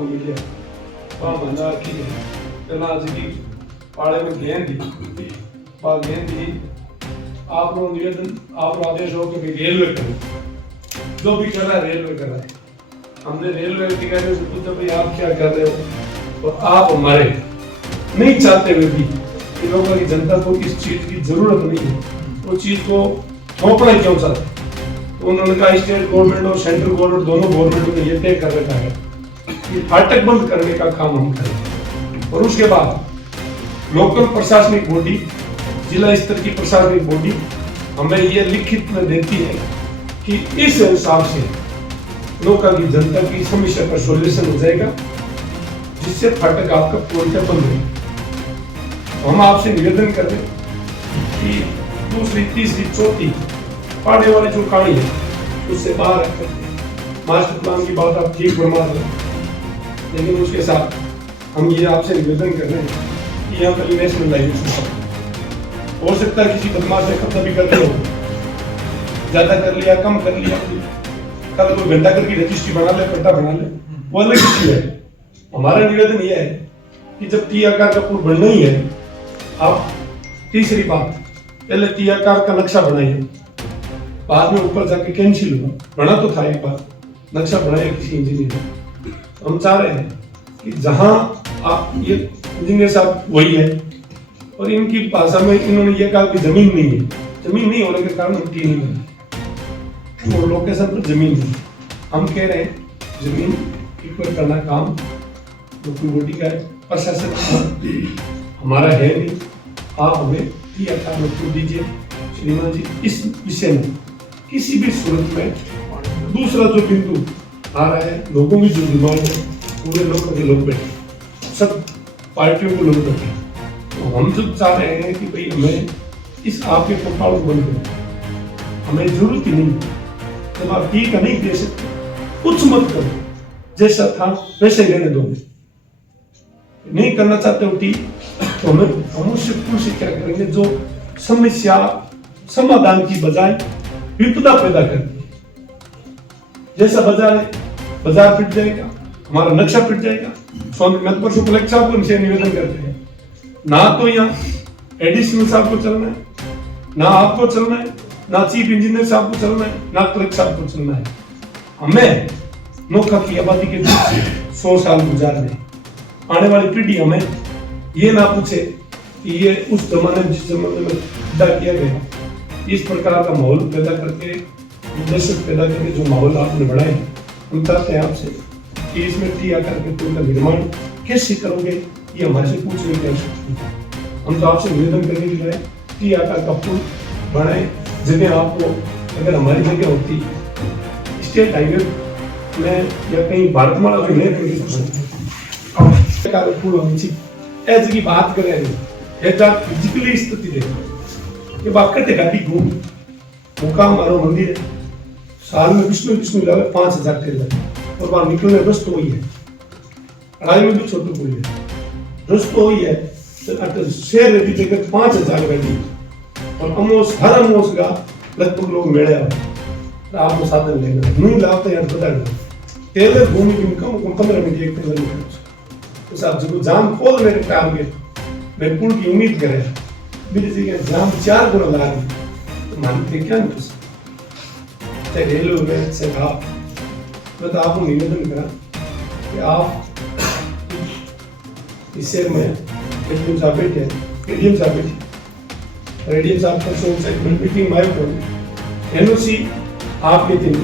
को मिलिया वहाँ बंदा की तना जी पाड़े में गेंद दी आप लोग निवेदन आप आदेश हो कि रेलवे करें, जो भी कर रहा है रेलवे कर रहा है। हमने रेलवे अधिकारियों से पूछा भाई आप क्या कर रहे हो, और आप हमारे नहीं चाहते हुए भी कि लोगों की जनता को इस चीज की जरूरत नहीं है, वो चीज को थोपना क्यों चाहते। तो उन्होंने कहा स्टेट गवर्नमेंट और सेंट्रल गवर्नमेंट दोनों गवर्नमेंट ने ये तय कर रखा है कि फाटक बंद करने का काम हम करें, और उसके बाद लोकल प्रशासनिक बॉडी, जिला स्तर की प्रशासनिक बॉडी हमें ये लिखित में देती है कि इस हिसाब से लोगों की जनता की समस्या का सॉल्यूशन हो जाएगा, जिससे फाटक आपका पूर्णतः बंद होगा। हम आपसे निवेदन कर रहे हैं कि दूसरी, तीसरी, चौथी पाड़े वाली जो कहानी है उससे बाहर रखकर मास्टर प्लान की बात आप ठीक फरमा रहे हैं, लेकिन उसके साथ हम ये आपसे निवेदन कर रहे हैं कि यहाँ पर नेशनल लाइब्रेरी हो सकता है किसी बदमाश ने कब्जा भी कर लिया हो, ज्यादा कर लिया, कम कर लिया, कल कोई घंटा करके रजिस्ट्री बना ले, पट्टा बना ले, वो अलग चीज है। हमारा निवेदन यह है कि जब टी आकार का पुल बनना ही है, आप तीसरी बात पहले टी आकार का नक्शा बनाइए, बाद में ऊपर जाके कैंसिल हुआ, बना तो था एक बार, नक्शा बनाया किसी इंजीनियर ने। हम चाह रहे हैं कि जहां आप ये इंजीनियर साहब वही है, और इनकी भाषा में इन्होंने ये कहा कि जमीन नहीं है, जमीन नहीं होने के कारण हम टी नहीं बने, और लोकेशन पर जमीन नहीं। हम कह रहे हैं जमीन इक्वल करना काम लोकल बॉडी का है, प्रशासन हमारा है नहीं, आप हमें टी आकार में पूछ दीजिए श्रीमान जी। इस विषय में किसी भी सूरत में दूसरा जो बिंदु आ रहा है, लोगों की जो डिमांड है, पूरे लोग बैठे, सब पार्टियों को लोग बैठे, तो हम जो चाह रहे हैं कि भाई हमें इस आपके प्रोफाइल को बंद करो, हमें जरूरत ही नहीं। जब आप टी का नहीं दे सकते, कुछ मत करो, जैसा था वैसे रहने दो। नहीं करना चाहते हो टी, तो हम उससे कुछ क्या करेंगे जो समस्या समाधान की बजाय विपदा पैदा करती है। जैसा बाजार है, बाजार पिट जाएगा, हमारा नक्शा पिट जाएगा। स्वामी मैं परसों कलेक्टर साहब को इनसे निवेदन करते हैं, ना तो यहाँ एडिशनल साहब को चलना है, ना आपको चलना है, ना चीफ इंजीनियर साहब को चलना है, ना कलेक्टर साहब को चलना है। हमें नोखा की आबादी के बीच 100 साल गुजारने, आने वाली पीढ़ी हमें ये ना पूछे कि ये उस जमाने में, जिस जमाने में पैदा किया गया, इस प्रकार का माहौल पैदा करके, दहशत पैदा करके जो माहौल आपने बढ़ाए, हम चाहते हैं आपसे कि इसमें टी आकार के पुल का निर्माण कैसे करोगे, ये हमारे से पूछने की आवश्यकता है। हम तो आपसे निवेदन करने के लिए टी आकार का पुल बनाए। जगह आपको अगर हमारी जगह होती स्टेट हाईवे में या कहीं भारतमाला में पुल होनी चाहिए। ऐसे की बात करें, फिजिकली स्थिति देखो कि बात करते गाड़ी घूम मुकाम मारो मंदिर है, साल में विष्णु विष्णु लगे 5000 ट्रेलर, और बाहर निकलने रस तो वही है, अढ़ाई में भी छोटे पुल है, रस तो वही है। शेर रहती जगह 5000 गाड़ी, और अमोस हर अमोस का लगभग लोग मेड़े आते, आपको साधन लेना नहीं लाते यार, बता दो टेलर भूमि की कम 15 मिनट एक टेलर निकल, तो साहब जब जाम खोल मेरे टारगेट मैं पुल की उम्मीद करे, मेरी जगह जाम 4 गुना लगा दी, तो मानते क्या नहीं चाहे रेलवे में से आप, मैं तो आपको निवेदन करा कि आप इस शहर में एडीएम साहब बैठे, एडीएम साहब बैठे, एडीएम साहब का सोच है मीटिंग माइक हो, एनओसी आपके दिन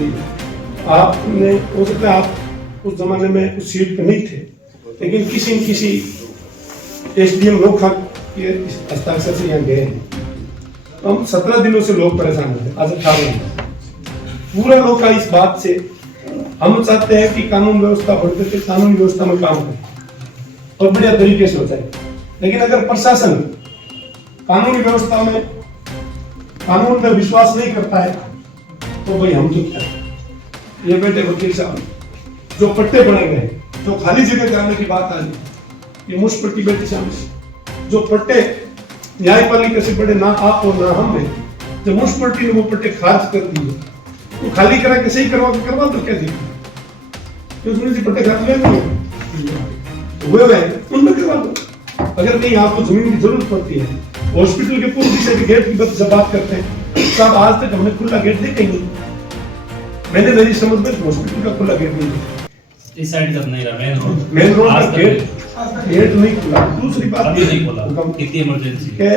आपने हो सकता है आप उस जमाने में उस सीट पर नहीं थे, लेकिन किसी न किसी एसडीएम लोग के हस्ताक्षर से यहाँ गए हैं। तो हम 17 दिनों से लोग परेशान होते, आज 18 दिन पूरा लोग का इस बात से। हम चाहते हैं कि कानून व्यवस्था बढ़ते थे, कानून व्यवस्था में काम करें और बढ़िया तरीके से हो जाए, लेकिन अगर प्रशासन कानूनी व्यवस्था में, कानून में विश्वास नहीं करता है, तो भाई हम तो क्या। ये बेटे वकील साहब जो पट्टे बने गए, जो खाली जगह कराने की बात आ रही, ये मुश्किल बेटी साहब जो पट्टे न्यायपालिका से बड़े ना आप और ना हम हैं, जब म्युनिसिपैलिटी ने वो पट्टे खारिज कर दिए, तो खाली करा के सही करवा तो क्या देखिए, तो उसमें से पट्टे खारिज ले हुए हैं उनमें करवा दो। अगर नहीं आपको जमीन की जरूरत पड़ती है, हॉस्पिटल के पूर्व दिशा के गेट की जब बात करते हैं साहब, आज तक हमने खुला गेट देखा ही नहीं। मैंने मेरी समझ में हॉस्पिटल का खुला गेट नहीं देखा। इस साइड तक नहीं रहा, मेन रोड का गेट नहीं खुला। दूसरी बात अभी नहीं खुला, कितनी इमरजेंसी है।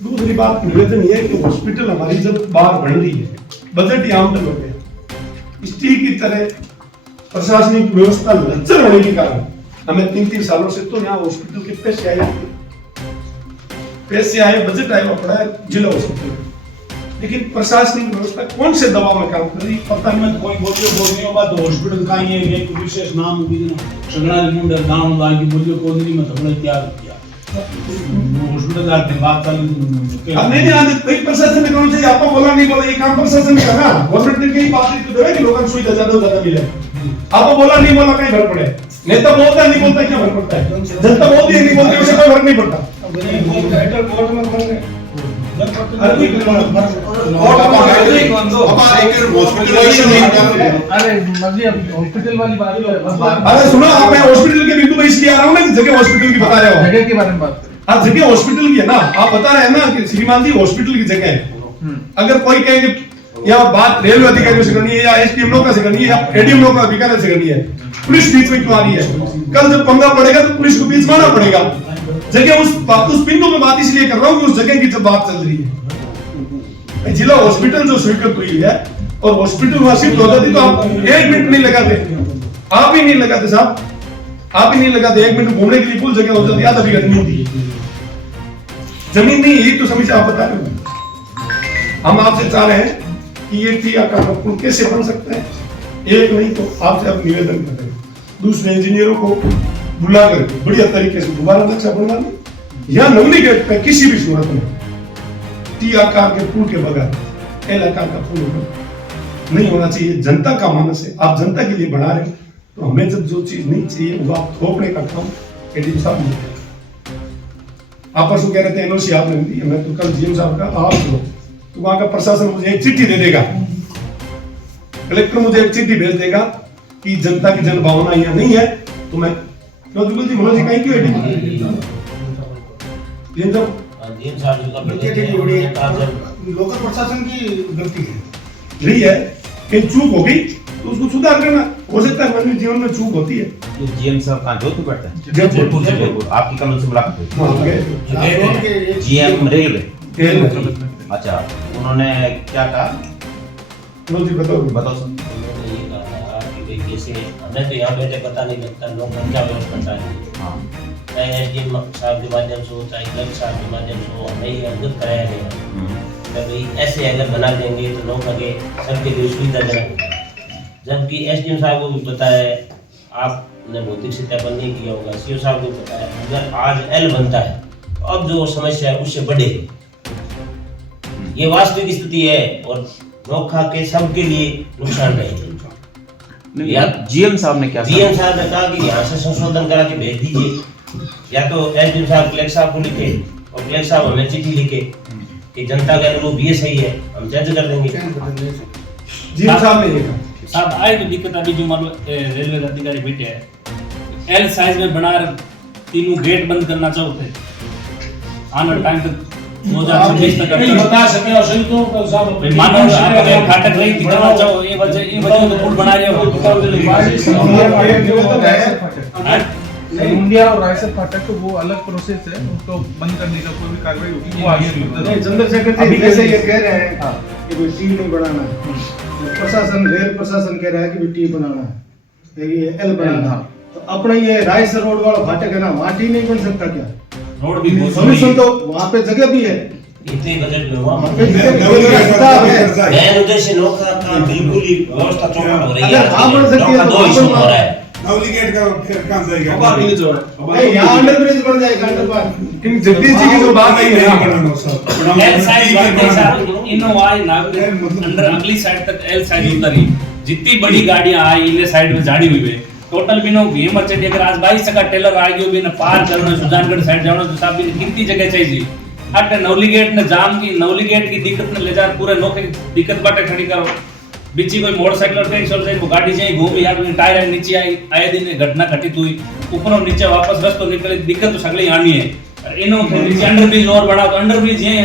दूसरी बात निवेदन ये है कि हॉस्पिटल हमारी जब बाहर बन रही है, बजट ही आमदन हो गया, स्टील की तरह प्रशासनिक व्यवस्था लचर होने के कारण हमें 3-3 सालों से तो यहाँ हॉस्पिटल के पैसे आए, बजट आया हुआ पड़ा है जिला हॉस्पिटल, लेकिन प्रशासनिक व्यवस्था कौन से दबाव में काम कर रही पता नहीं। कोई बोलियो बात हॉस्पिटल का ही है, एक विशेष नाम होगी ना सगड़ा मुंडा गांव वाला की बोलियो को नहीं मत हमने तैयार किया हॉस्पिटल का बात चल रही अब नहीं आने कोई प्रशासन में कौन चाहिए, आपको बोला नहीं बोला, ये काम प्रशासन ने करना। गवर्नमेंट ने बात तो देवे कि लोगों को सुविधा ज्यादा मिले, आपको बोला नहीं बोला कहीं फर्क पड़े। नेता बोलता नहीं बोलता क्या फर्क पड़ता है, जनता बोलती है नहीं बोलती उससे कोई फर्क नहीं पड़ता। कोर्ट में बन गए हॉस्पिटल वाली बात अरे सुनो, आप मैं हॉस्पिटल के बिंदु पे इसलिए आ रहा हूँ ना, जगह हॉस्पिटल की बता रहे हो, जगह के बारे में बात करें। आप जगह हॉस्पिटल की है ना, आप बता रहे हैं ना कि श्रीमान जी हॉस्पिटल की जगह है। अगर कोई कहे या बात रेलवे अधिकारियों से करनी है या एसडीएम लोग से करनी है या एडीएम लोग का बीकानेर से करनी है, पुलिस बीच में क्यों आ रही है? कल जब पंगा पड़ेगा तो पुलिस को बीच में आना पड़ेगा। जगह उस बिंदु में बात इसलिए कर रहा हूँ कि उस जगह की जब बात चल रही है, जिला हॉस्पिटल जो स्वीकृत हुई है और हॉस्पिटल वहां शिफ्ट हो जाती तो आप 1 मिनट नहीं लगाते, आप ही नहीं लगाते साहब, आप ही नहीं लगाते। 1 मिनट घूमने के लिए कुल जगह हो जाती, आधा भी नहीं होती, जमीन नहीं है तो समझ आप बता रहे हो। हम आपसे चाह रहे हैं कि ये टीआ का पुल कैसे बन सकता है, एक नहीं तो आपसे अब निवेदन करते हैं दूसरे इंजीनियरों को बुला करके बढ़िया तरीके से दोबारा नक्शा बनवा दें या नवनी गेट पे किसी भी सूरत में टी आकार के पुल के बगैर एल आकार का पुल नहीं होना चाहिए। जनता का मानस है, आप जनता के लिए बना रहे हैं तो हमें जब जो चीज नहीं चाहिए वो आप थोपने का काम एडीएम साहब ने किया। आप परसों कह रहे थे एनओसी आपने दी, मैं तो कल जीएम साहब का आप तो वहां का प्रशासन मुझे एक चिट्ठी दे देगा, कलेक्टर मुझे एक चिट्ठी भेज देगा कि जनता की जन भावना यहाँ नहीं है तो मैं क्यों जी मनोज जी कहीं क्यों लोकल प्रशासन की गलती है, रही है कहीं चूक हो गई तो उसको सुधार करना। हो सकता है मानवीय जीवन में चूक होती है। तो जीएम साहब कहाँ जोधपुर बैठते हैं? जयपुर। आपकी कल उनसे मुलाकात हुई? GM railway. अच्छा, उन्होंने क्या कहा? बताओ सर। जैसे हमें तो यहाँ बैठे पता नहीं लगता, लोग क्या व्यवस्था है, चाहे एसडीएम साहब के माध्यम से हो चाहे कलेक्टर साहब के माध्यम से हो, हमें ये अवगत कराया गया भाई ऐसे अगर बना देंगे तो लोग आगे सबके लिए सुविधाजनक होगा। जबकि एसडीएम साहब को भी पता है, आपने भौतिक सत्यापन नहीं किया होगा, सीओ साहब को पता है, अगर आज एल बनता है तो अब जो समस्या है उससे बढ़ेगी। ये वास्तविक स्थिति है और नोखा के सबके लिए नुकसान रहेगी। या जीएम साहब ने क्या? जीएम साहब ने कहा कि यहाँ से संशोधन करा के भेज दीजिए, या तो एसडीएम साहब कलेक्टर साहब को लिखे और कलेक्टर साहब हमें चिट्ठी लिखे कि जनता के अनुरूप ये सही है, हम चेंज कर देंगे। जीएम साहब ने ये कहा साहब आए तो दिक्कत अभी जो मान लो रेलवे का अधिकारी बैठे हैं एल साइज में बना तीनों गेट बंद करना चाहते आने टाइम तक 2026 तक बता सके और सही तो साहब मानो आप फाटक रही थी करना चाहो ये वजह तो पुल बना रहे हो इंडिया और रायसर फाटक तो वो अलग प्रोसेस है, उनको बंद करने का कोई भी कार्रवाई होगी वो आगे जनरल सेक्रेटरी जैसे ये कह रहे हैं कि कोई टी नहीं बनाना है, प्रशासन रेल प्रशासन कह रहा है कि भी टी बनाना है, ये एल बनाना है, तो अपना ये रायसर रोड वाला फाटक है ना, वहाँ टी नहीं बन सकता क्या? रोड भी सोल्यूशन तो वहाँ पे जगह भी है, इतने बजट में हुआ वहाँ पे जगह मैं उद्देश्य नोखा का बिल्कुल ही व्यवस्था चौपट हो रही है। अगर वहाँ बन सकती है दो इशू हो रहा है, नवलीगेट का फिर कहां जाएगा? नहीं यहाँ अंडरब्रिज बन जाएगा, अंडरपास। जगदीश जी की जो बात आई है ना, एल साइज बनते साहब इनोवा नागरिक अंडर अगली साइड तक एल साइज उतरी, जितनी बड़ी गाड़ियां आई इन्हें साइड में जानी हुई है टोटल बिनो इमरजेंसी अगर आज 22 का टेलर आ गयो बिना पार करना सुजानगढ़ साइड जाना तो साहब कितनी जगह चाहिए अट नवलीगेट ने जाम की नवलीगेट की दिक्कत ने ले जा पूरे नौके दिक्कत बाटे खड़ी करो बीच कोई मोटरसाइकिल पे चल जाए वो गाड़ी जाए घूम यार टायर नीचे आई आए दिन घटना घटित हुई ऊपर और नीचे वापस रस्तो निकले दिक्कत तो सगले आनी है इनो नीचे अंडरब्रिज और बना तो अंडरब्रिज है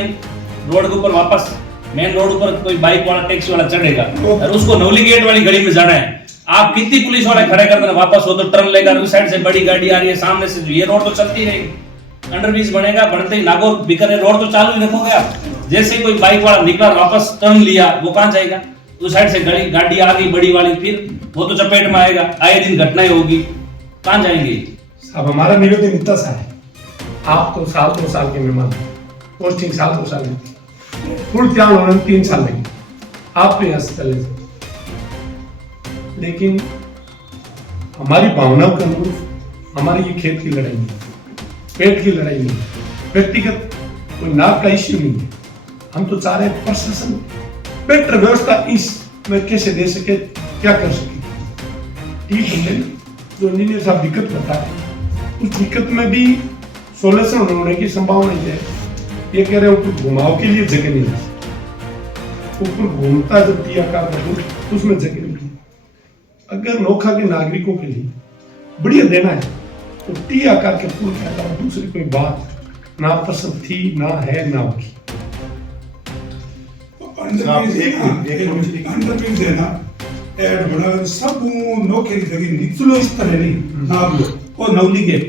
रोड के ऊपर वापस मेन रोड ऊपर कोई बाइक वाला टैक्सी वाला चढ़ेगा और उसको नवली गेट वाली गली में जाना है आप कितनी पुलिस वाले खड़े कर देना वापस हो तो टर्न लेगा उस साइड से बड़ी गाड़ी आ रही है सामने से ये रोड तो चलती रहेगी अंडरब्रिज बनेगा बनते ही नागौर बीकानेर रोड तो चालू ही रखोगे आप जैसे कोई बाइक वाला निकला वापस टर्न लिया वो कहां जाएगा उस साइड से गाड़ी आ गई बड़ी वाली फिर वो तो चपेट में आएगा आए दिन घटनाएं होगी कहां जाएंगे अब हमारा निवेदन इतना सा है आप तो साल 2 साल के मेहमान पोस्टिंग साल 2 साल में फुल क्या होना 3 साल में आप तो यहाँ से चले जाए लेकिन हमारी भावनाओं के अनुरूप हमारी ये खेत की लड़ाई नहीं पेट की लड़ाई नहीं व्यक्तिगत कोई नाक का इश्यू नहीं है हम तो चाह रहे प्रशासन बेटर व्यवस्था इस में कैसे दे सके क्या कर सके ठीक है जो इंजीनियर साहब दिक्कत बताए उस दिक्कत में भी सोल्यूशन होने की संभावना है ये कह रहे ऊपर घुमाव के लिए जगह नहीं है ऊपर घूमता जब टी आकार का तो उसमें जगह नहीं अगर नोखा के नागरिकों के लिए बढ़िया देना है तो टी आकार के पुल के अलावा दूसरी कोई बात ना पसंद थी ना है ना होगी अंडरब्रिज है ना एड बड़ा सब नौकरी जगह निचलो इस तरह नहीं ना वो नवली गेट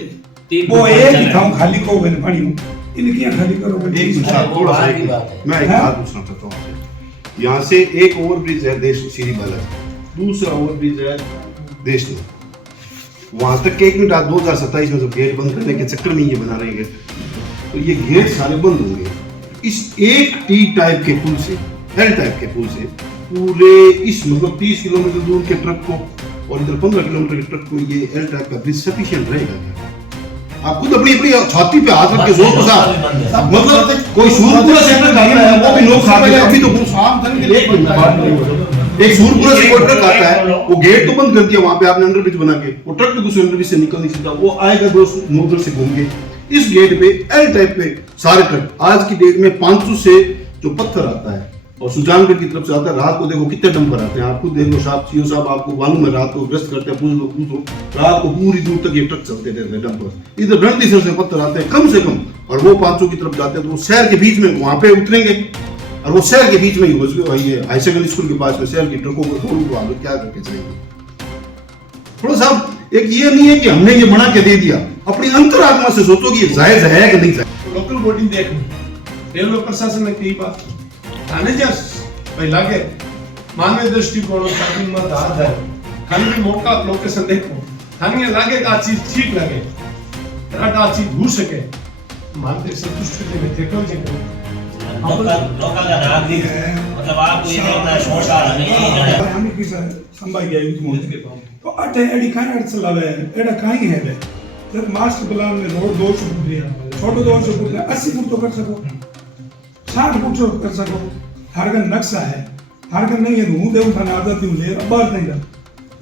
वो एक ही काम खाली को बन पानी इनकी यहाँ खाली करोगे एक दूसरा थोड़ा सा मैं एक बात पूछना चाहता हूँ आपसे यहाँ से एक ओवरब्रिज है देश श्री बालाजी दूसरा ओवरब्रिज है देश में वहां तक के 1 मिनट 2027 में जब गेट बंद करने के चक्कर में ये बना रहे हैं तो ये गेट सारे बंद होंगे इस एक टी टाइप के पुल से एल टाइप के पुल से पूरे इस मतलब 30 किलोमीटर दूर के ट्रक को और इधर 15 किलोमीटर के ट्रक को ये एल टाइप का ब्रिज सफिशिएंट रहेगा क्या आप खुद अपनी अपनी छाती पे हाथ रख के जोर के साथ मतलब कोई सूरपुरा सेक्टर गाड़ी है वो भी लोग खाते हैं अभी तो शाम तक एक सूरपुरा से कोई ट्रक आता है वो गेट तो बंद कर दिया वहां पे आपने अंडरब्रिज बना के वो ट्रक भी दूसरे अंडरब्रिज से निकल नहीं सकता वो आएगा दोस्त नोदर से घूम के इस गेट पे एल टाइप पे सारे ट्रक आज की डेट में 500 से जो पत्थर आता है और सुजानगढ़ की तरफ से आता है रात को देखो कितने डंपर आते हैं आप खुद देख लो साहब सीओ साहब आपको मालूम है रात को ग्रस्त करते हैं पूछ रात को पूरी दूर तक ये ट्रक चलते रहते हैं डंपर इधर रणतीसर से पत्थर आते हैं कम से कम और वो 500 की तरफ जाते हैं तो वो शहर के बीच में वहां पे उतरेंगे और वो शहर के बीच में ही ये हाई सेकेंडरी स्कूल के पास में शहर की ट्रकों को रोड को क्या करके जाएंगे थोड़ा साहब एक ये नहीं है कि हमने ये बना के दे दिया अपनी अंतरात्मा से सोचो कि ये जायज है कि नहीं जायज लोकल बॉडी देखनी रेलवे प्रशासन ने कई बात आने जा भाई लागे मानवीय दृष्टिकोण स्टार्टिंग में दाद है खाली मौका लोकेशन देखो खाली लागे का चीज ठीक लगे राटा चीज घुस सके मानते संतुष्ट के लिए थे कल जे लोकल का नागरिक मतलब आपको ये अपना शोषा नहीं जाने हमें किस संभाई गया यूथ मोड तो अटे एडी काई अड़ चलावे एडा काई है बे जब मास्टर प्लान में रोड 200 फुट है छोटो 200 फुट है 80 फुट तो कर सको 60 फुट तो कर सको हर का नक्शा है हर का नहीं है हूं देव थाना आदत हूं ले अबार नहीं दा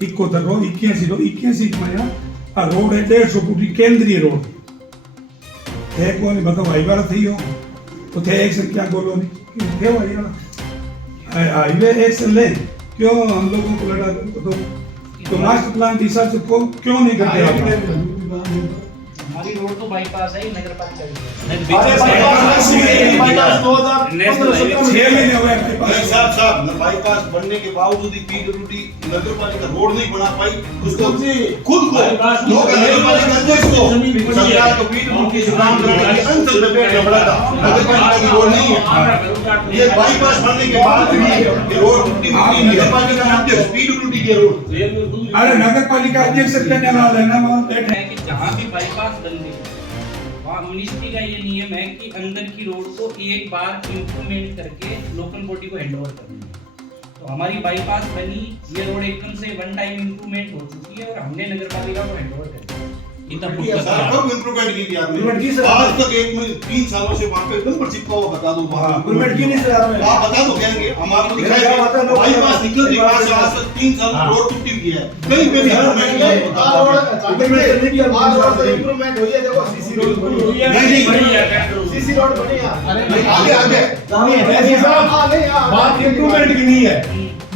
71 रो 81 में आ रोड है 150 फुट की केंद्रीय रोड है कोनी बताओ भाई बार थई हो तो थे एक संख्या बोलो नहीं थे भाई ना हाईवे एक्शन ले क्यों हम लोगों को लड़ा तो मास्टर प्लान दिशा से क्यों नहीं करते हमारी रोड तो बाईपास है नगर पालिका बाईपास बनने के बावजूद ही पीडब्ल्यूडी नगर पालिका रोड नहीं बना पाई उसको खुद को नगर पालिका अध्यक्ष को सरकार को पीडब्ल्यूडी से काम कराने के अंतर में बैठना पड़ा था नगर पालिका की रोड नहीं है ये बाईपास बनने के बाद भी ये रोड टूटी नगर पालिका अध्यक्ष पीडब्ल्यूडी के रोड अरे नगर पालिका अध्यक्ष कहने वाला है ना वहां बैठे कि जहां भी बाईपास बन गई वहाँ मिनिस्ट्री का ये नियम है कि अंदर की रोड को एक बार इम्प्रूवमेंट करके लोकल बॉडी को हैंडओवर करना। तो हमारी बाईपास बनी ये रोड एकदम से वन टाइम इम्प्रूवमेंट हो चुकी है और हमने नगर पालिका को हैंडओवर कर दिया कितना फुट का था? कब इम्प्रूवमेंट की थी आपने? इम्प्रूवमेंट की सर। आज तक 3 सालों से वहाँ पे नंबर चिपका हुआ बता दो वहाँ इम्प्रूवमेंट की नहीं सर आपने। आप बता दो कहेंगे हम आपको मेरा क्या पता है, लोग हमारे पास निकल थी वहाँ से आज तक 3 साल हाँ। रोड टूटी हुई है कहीं पे भी इम्प्रूवमेंट किया है इम्प्रूवमेंट हुई है, देखो सीसी रोड बनी हुई है। नहीं सीसी रोड बनी है। आगे आगे ऐसी साहब बात इम्प्रूवमेंट की नहीं है,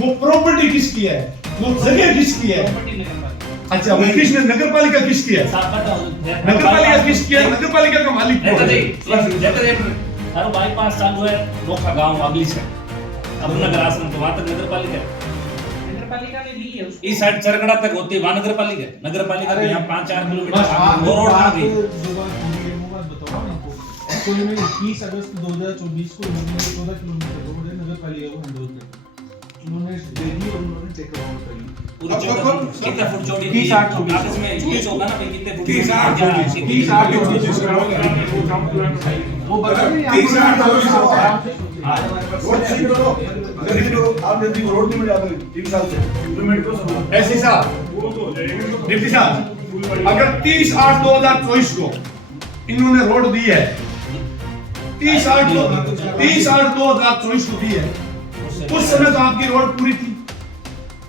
वो प्रॉपर्टी किसकी है, वो जगह किसकी है? प्रॉपर्टी नगर पालिका। अच्छा वो किसने, नगर पालिका किसकी है? साहब बताओ नगर पालिका किसकी है? नगर पालिका का मालिक कौन है? हर बाईपास चालू है नोखा गांव अगली से अब नगर आश्रम तो वहां तक नगर पालिका है। नगर पालिका ने ली है उसको। इस साइड चरगड़ा तक होती है वहां नगर पालिका है। नगर पालिका तो यहाँ 5-4 किलोमीटर आगे वो रोड आ गई। एक्चुअली में 21 अगस्त 2024 को उन्होंने 14 किलोमीटर रोड है नगर पालिका को हैंड ओवर कर उन्होंने दे दी और उन्होंने टेक ओवर करी। पूरी चौड़ा कितना फुट चौड़ी थी? 30 8 फुट। आपस में ये होगा ना भाई कितने फुट 30 8 फुट। 30 8 वो बता नहीं 30 8 आप जल्दी रोड नहीं मिल जाते 3 साल से इम्प्रूवमेंट को सब। ऐसी साहब डिप्टी साहब अगर 30/8/2024 को इन्होंने रोड दी है, 30/8/2024 को दी है, उस समय तो आपकी रोड पूरी थी,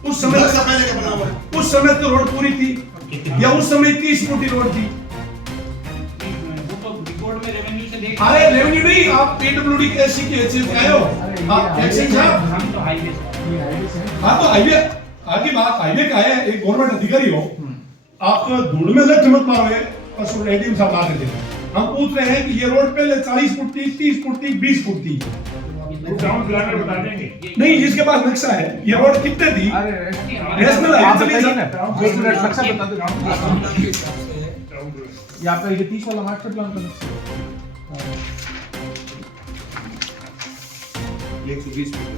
उस समय से पहले क्या बना हुआ है? उस समय तो रोड पूरी थी या उस समय 30 फुट की रोड थी? वो तो रिकॉर्ड में रेवेन्यू से देख। अरे रेवेन्यू नहीं, आप पीडब्ल्यूडी के एससी के हैसियत से आए हो, आप एक्शन साहब। हम तो हाईवे से। हाँ तो हाईवे आगे बात हाईवे का है, एक गवर्नमेंट अधिकारी हो आप तो धूल में लग चमक पाओगे। परसों एडीएम साहब आ रहे थे, हम पूछ रहे हैं कि ये रोड पहले 40 फुट थी, 30 फुट थी, 20 फुट थी, ग्राउंड प्लानर बता देंगे। नहीं जिसके पास नक्शा है ये रोड कितने थी? अरे नेशनल आप हाईवे बताइए चलिए ना, सर। एक मिनट नक्शा बता दो। ये आपका ये 30 वाला मास्टर प्लान का नक्शा है। 120 फीट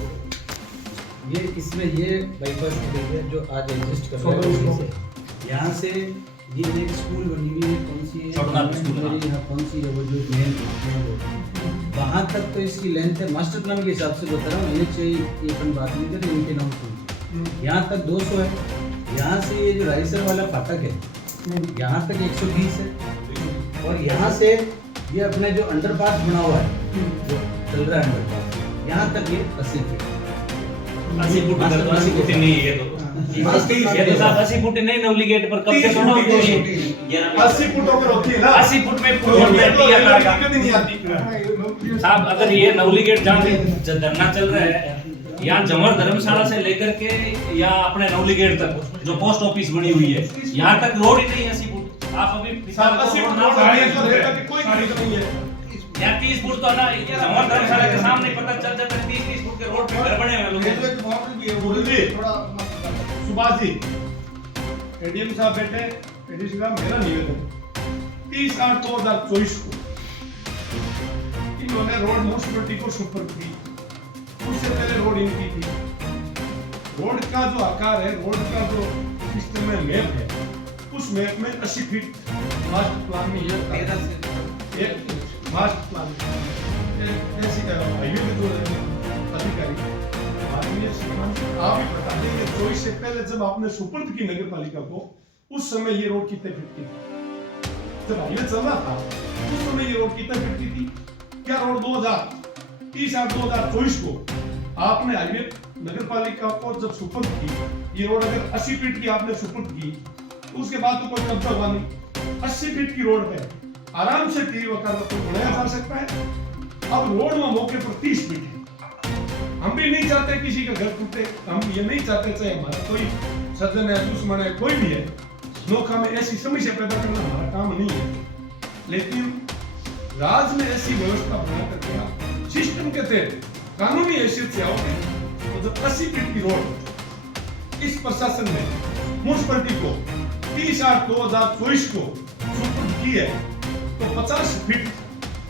ये इसमें ये बाईपास है जो आज एग्जिस्ट कर रहा है उसमें से यहाँ से ये एक स्कूल बनी हुई है, कौन सी है छोटनाथ स्कूल, हाँ। मेरी यहाँ कौन सी है वो जो मेन वहाँ तक तो इसकी लेंथ है मास्टर प्लान के हिसाब से बता रहा हूँ। एनएच ये अपन बात नहीं कर रहे, इनके नाम सुन यहाँ तक 200 है। यहाँ से ये जो राइसर वाला फाटक है यहाँ तक 120 है और यहाँ से ये अपने जो अंडरपास बना हुआ है जो चल रहा है अंडरपास यहाँ तक ये 80 फीट 80 फुट उधर तो 80 फुट ही नहीं है ये तो। ये तो साहब 80 फुट नहीं नवली गेट पर कब से छोड़ा होता है ये 80 फुट होकर होती है ना, 80 फुट में रोड बैठी है लड़का। दिक्कत नहीं आती। साहब अगर ये नवली गेट जहाँ पे धरना चल रहा है यहाँ जमर धर्मशाला से लेकर के या अपने नवली गेट तक जो पोस्ट ऑफिस बनी हुई है यहाँ तक रोड ही नहीं 80 फुट। आप अभी साहब 80 फुट रोड है तो रेल का कोई दिक्कत नहीं है। यहाँ 30 फुट तो ना जमर धर्मशाला के सामने पता चल जाता है 30 फुट के रोड पे घर बने हुए लोग हैं। सुभाष जी एडीएम साहब बैठे, एडीएम साहब मेरा निवेदन 30/8/2024 को इन्होंने रोड म्युनिसिपैलिटी को सुपुर्द की, उससे पहले रोड इनकी थी। रोड का जो आकार है, रोड का जो सिस्टम में मैप है, उस मैप में 80 फीट मास्टर प्लान में ये एक मास्टर प्लान ऐसी हाईवे के जो अधिकारी आप ही बता देंगे 24 से पहले जब आपने सुपुर्द की नगर पालिका को, उस समय ये रोड कितने फीट की थी? जब हाईवे चल रहा था उस समय ये रोड कितने फीट की थी? क्या रोड 2030/8/2024 को आपने हाईवे नगर पालिका को जब सुपुर्द की, ये रोड अगर 80 फीट की आपने सुपुर्द की तो उसके बाद तो कोई कब्जा हुआ नहीं। 80 फीट की रोड पे आराम से तीव्रता को बनाया जा सकता है। अब रोड में मौके पर 30 फीट है। हम भी नहीं चाहते किसी का घर टूटे, हम ये नहीं चाहते चाहे हमारा कोई सज्जन है, दुश्मन है, कोई भी है, नोखा में ऐसी समस्या पैदा करना हमारा काम नहीं है। लेकिन राज्य में ऐसी व्यवस्था बना करके आप सिस्टम के तहत कानूनी हैसियत से आओगे तो जब 80 फीट की रोड इस प्रशासन ने म्युनिसिपैलिटी को 30/8/2024 को सुपुर्द की है तो 50 फीट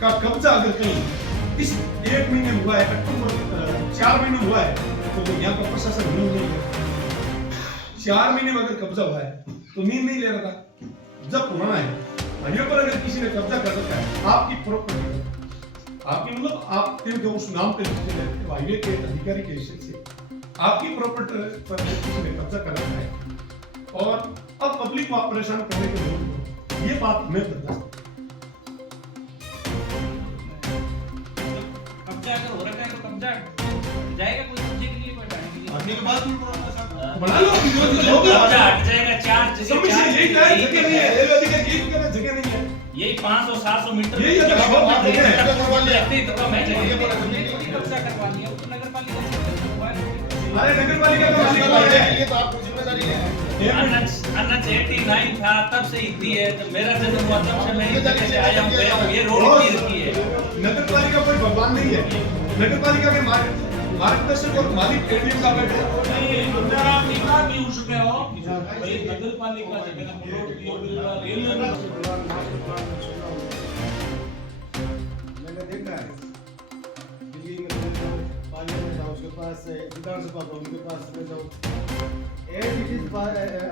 का कब्जा अगर कहीं इस 1 महीने में हुआ है, अक्टूबर 4 महीने हुआ है तो यहाँ का प्रशासन नींद नहीं ले रहा। 4 महीने में अगर कब्जा हुआ है तो नींद नहीं ले रहा था। जब पुराना है हाईवे पर अगर किसी ने कब्जा कर रखा है आपकी प्रॉपर्टी, आपकी मतलब आप क्योंकि उस नाम पे हाईवे के अधिकारी के हिस्से से आपकी प्रॉपर्टी पर किसी ने कब्जा कर रखा है और अब पब्लिक को आप परेशान करने के लिए ये बात मैं बता कब्जा अगर हो रखा है तो कब्जा जाएगा कोई कब्जे के लिए हटने के बाद भी बना लो कब्जा हट जाएगा, चार समस्या यही है, जगह नहीं है, रेलवे अधिकारी यही कहना है, जगह नहीं है। यही 500-700 मीटर यही है, तो बहुत बात है। कब्जा करवा लिया तो नगर पालिका से करवा लिया। अरे नगर पालिका का मालिक है, ये तो आपकी जिम्मेदारी है। अन्नच 89 था तब से इतनी है, जब मेरा जन्म हुआ तब से मैं इस जगह से आया हूँ, गया हूँ, ये रोड इतनी रखी है। नगर पालिका कोई भगवान नहीं है, नगर पालिका के मार्गदर्शक और मालिक एडीएम का बैठे भी उसमें हो भाई नगर पालिका से कहना रेलवे मैंने देखा है दिल्ली में पार्लियामेंट हाउस के पास विधानसभा भवन के पास चले जाओ,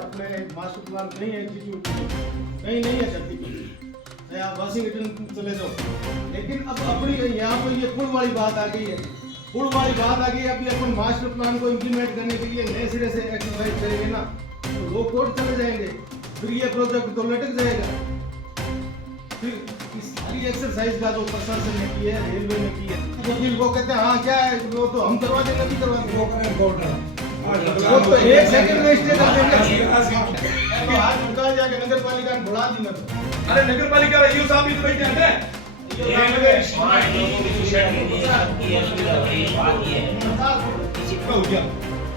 अपने मास्टर प्लान कहीं एग्जीक्यूट कहीं नहीं है छत्तीसगढ़, आप वाशिंगटन चले जाओ। लेकिन अब अपनी यहाँ पर ये पुल वाली बात आ गई है, पुल वाली बात आ गई। अभी अपन मास्टर प्लान को इम्प्लीमेंट करने के लिए नए सिरे से एक्सरसाइज करेंगे ना, तो वो कोर्ट चले जाएंगे, फिर ये प्रोजेक्ट तो लटक जाएगा। फिर इस सारी एक्सरसाइज का जो प्रशासन ने की है, रेलवे ने की है, वकील को कहते हैं हाँ क्या है, वो तो हम करवा देंगे, अभी करवा देंगे, वो तो एक सेकंड में स्टे कर देंगे। तो आज उनका जाके नगर पालिका ने बुला दी। मैं तो अरे नगर पालिका रही साहब ही तो बैठे हैं, हो गया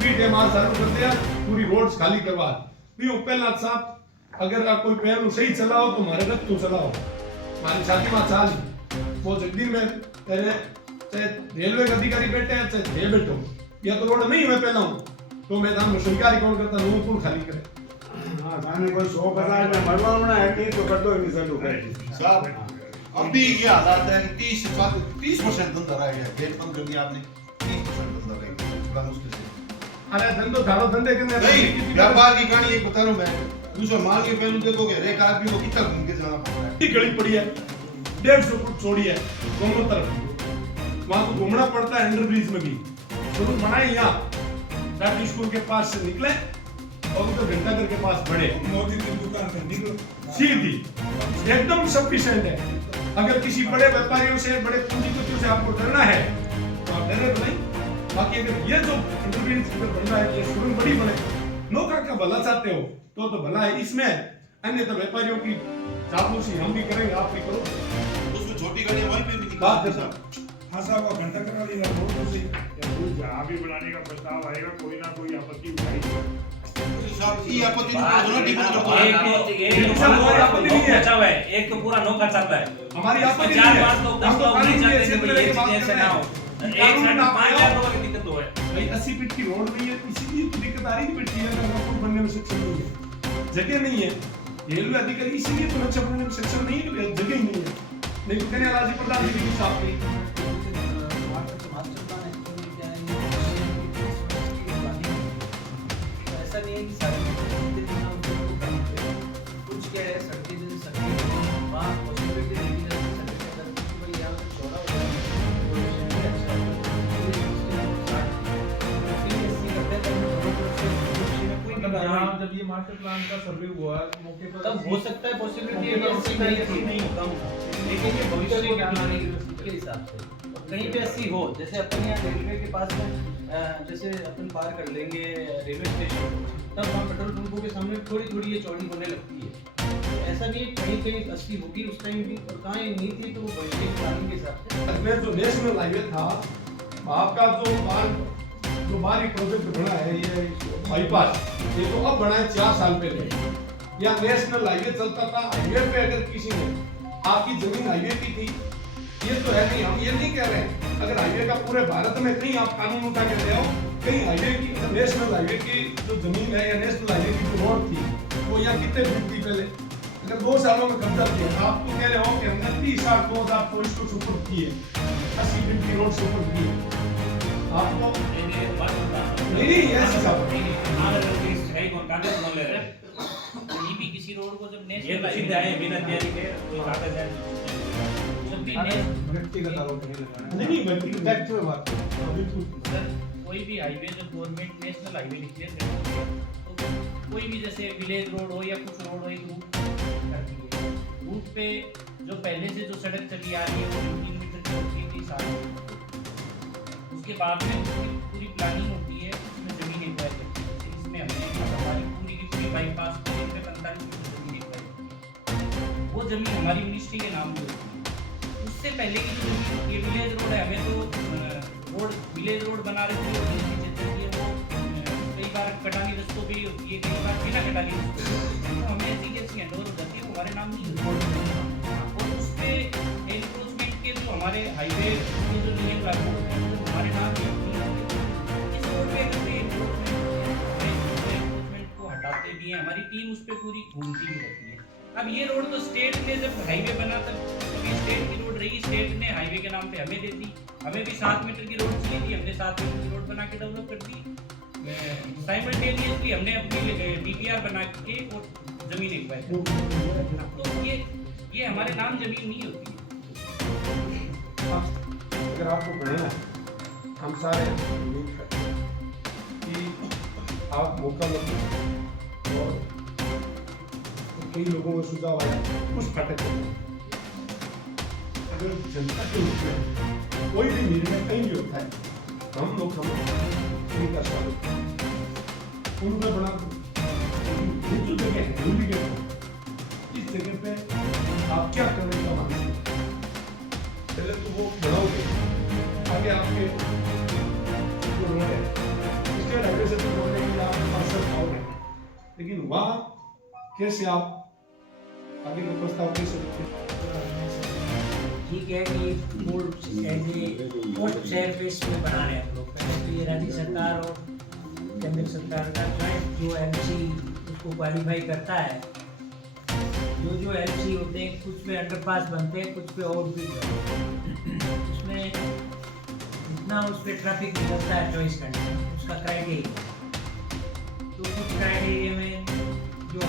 फिर डेमार चालू करते हैं, पूरी रोड्स खाली करवा भी पहला साहब। अगर आप कोई पहलू सही चलाओ तो हमारे रथ तो चलाओ, हमारी छाती में चाल वो जल्दी में पहले चाहे रेलवे का अधिकारी बैठे हैं चाहे ये बैठो, या तो रोड नहीं मैं पहला हूँ तो मैं दाम सरकारी कौन करता हूँ, पुल खाली करे। हाँ सामने कोई 100 में मरवाना है नहीं तो कर दो इन्हीं चालू कर साहब अभी ये हालात है कि 30% धंधा रह गया, गेट बंद कर दिया आपने, 30% धंधा रह गया, बड़ा मुश्किल से। अरे धंधो धारो धंधे के नहीं, व्यापार की कहानी एक बता रहा हूं मैं, दूसरा माल के पहलू देखोगे, एक आदमी को कितना घूम के जाना पड़ता है। गली पड़ी है 150 फुट चौड़ी है दोनों तरफ, वहां को घूमना पड़ता है अंडरब्रिज में भी। शुरू बनाए यहाँ प्राइमरी स्कूल के पास से निकले और उधर घंटाघर के पास बढ़े, मोदी की दुकान से निकलो सीधी एकदम सफिशिएंट है। अगर किसी बड़े व्यापारियों से, बड़े पूंजीपतियों से आपको डरना है तो आप डरे तो नहीं। बाकी अगर ये जो इंटरव्यूज बन रहा है, ये शुरू बड़ी बने, नौका का भला चाहते हो तो भला है इसमें, अन्य तो व्यापारियों की चापलूसी हम भी करेंगे, आप भी करो। उसमें छोटी गाड़ियां वहीं पे भी बात निकालते है हैं। हाँ साहब वो घंटा करा देगा रोड तो सही जहाँ भी बनाने का प्रस्ताव आएगा कोई ना कोई आपत्ति उठाएगी। साहब ये आपत्ति निकाल दो ना, टीम एक तो पूरा नौका चाहता है, हमारी आपत्ति 4-5 लोग 10 लोग नहीं चाहते कि भाई ये चीज ऐसे ना हो, एक साइड में 5 लाख रुपए की दिक्कत हो है भाई। 80 फीट की रोड नहीं है, इसीलिए तो दिक्कत आ रही है बैठी है, अगर बनने में सक्षम नहीं है, जगह नहीं है। रेलवे अधिकारी इसीलिए तो अच्छा बनने में सक्षम नहीं है, जगह ही नहीं है। नहीं तो कहने राजी प्रधान जी की साहब की ऐसा नहीं है कि सारे कुछ क्या है, सड़कें जैसे सड़कें वहाँ पॉसिबिलिटी देखी जाती है, सड़कें अगर किसी भाई यहाँ से चौड़ा हो जाए जब ये मास्टर प्लान का सर्वे हुआ मौके पर तब हो सकता है पॉसिबिलिटी नहीं कम हो, लेकिन ये भविष्य के आने के हिसाब से कहीं पे ऐसी हो, जैसे अपन यहाँ रेलवे के पास में जैसे अपन पार कर लेंगे रेलवे स्टेशन, तब वहाँ पेट्रोल पंपों के सामने थोड़ी थोड़ी ये चौड़ी होने लगती है। तो ऐसा भी कहीं कहीं 80 होगी उस टाइम भी, और कहाँ नहीं थी तो वो भविष्य के प्लानिंग के हिसाब से। अजमेर जो नेशनल हाईवे था, आपका जो बारी प्रोजेक्ट बना है ये बाईपास, ये तो अब बना है 4 साल पहले। या नेशनल हाईवे चलता था, हाईवे पे अगर किसी ने आपकी जमीन हाईवे की थी, ये तो है नहीं, हम ये नहीं कह रहे हैं। अगर हाईवे का पूरे भारत में कहीं आप कानून उठा के ले आओ, कहीं हाईवे की नेशनल हाईवे की जो जमीन है या नेशनल हाईवे की जो रोड थी वो यहाँ कितने फीट थी पहले, अगर 2 सालों में कब्जा किया, आप तो कह रहे हो कि हमने 30 साल 2024 को सुपर की है, 80 फीट की रोड सुपर की है। आपको नहीं ऐसे साहब कहीं भी किसी रोड को जब ये तो सीधे आए बिना तैयारी के कोई कागज है व्यक्तिगत आरोप नहीं लगाना नहीं व्यक्तिगत बात सर, कोई भी हाईवे जब गवर्नमेंट नेशनल हाईवे डिक्लेयर करती है तो कोई भी जैसे विलेज रोड हो या कुछ रोड हो एक रूट करती है, रूट पे जो पहले से जो सड़क चली आ रही है वो 3 मीटर की होती थी 7 मीटर। उसके बाद में उसकी पूरी प्लानिंग होती है, उसमें जमीन एक्वायर करती है। इसमें हमने हमारी पूरी की पूरी बाईपास पे 45 मीटर जमीन एक्वायर करती है। वो जमीन हमारी मिनिस्ट्री के नाम पे होती है। उससे पहले की जो जमीन होती है विलेज रोड है, हमें तो रोड विलेज रोड बना रहे थे वो कई बार कटानी रस्तों पे ही होती है, कई बार बिना कटानी रस्तों पे। तो हमें ऐसी कैसी हैंडओवर हो जाती है, वो हमारे नाम नहीं होती। और उस पे एनक्रोचमेंट के जो हमारे हाईवे के जो नियम लागू होते हैं वो हमारे नाम नहीं होते। इस रोड पे अगर एनक्रोचमेंट को हटाते भी हैं, हमारी टीम उस पे पूरी घूमती भी रहती है। अब ये रोड तो स्टेट ने जब हाईवे बना तब स्टेट की रोड रही, स्टेट ने हाईवे के नाम पे हमें दे दी। हमें भी 7 मीटर की रोड चाहिए थी, हमने 7 मीटर की रोड बना के डेवलप कर दी। साइमल्टेनियसली हमने अपनी डीपीआर बना के और जमीन एक्वायर कर दी। तो ये हमारे नाम जमीन नहीं होती है। अगर आपको बढ़ना है, हम सारे उम्मीद करते हैं कि आप मौका लो। और तो कई लोगों को सुझाव आया उस फाटक को, अगर जनता के रूप में कोई भी निर्णय कहीं भी होता है, हम लोग नहीं कर सकते उनका बड़ा जो जगह है इस जगह पे आप क्या करने का मानते हैं? पहले तो वो बढ़ाओगे, आगे आपके जो रोड है स्टेट हाईवे से तो जोड़ने के लिए आपके पास सब आओगे, लेकिन वहाँ कैसे आप आगे का प्रस्ताव कैसे रखते हैं? ठीक है कि बोर्ड एज ए पोस्ट शहर पे इसमें बना रहे हैं हम लोग। पहले तो ये राज्य सरकार और केंद्र सरकार का जॉइंट जो एलसी उसको क्वालिफाई करता है। जो एलसी होते हैं कुछ पे अंडरपास बनते हैं, कुछ पे ओवरब्रिज बनते हैं। उसमें जितना उस पर ट्रैफिक निकलता है 24 घंटे उसका क्राइटेरिया। तो कुछ क्राइटेरिया में जो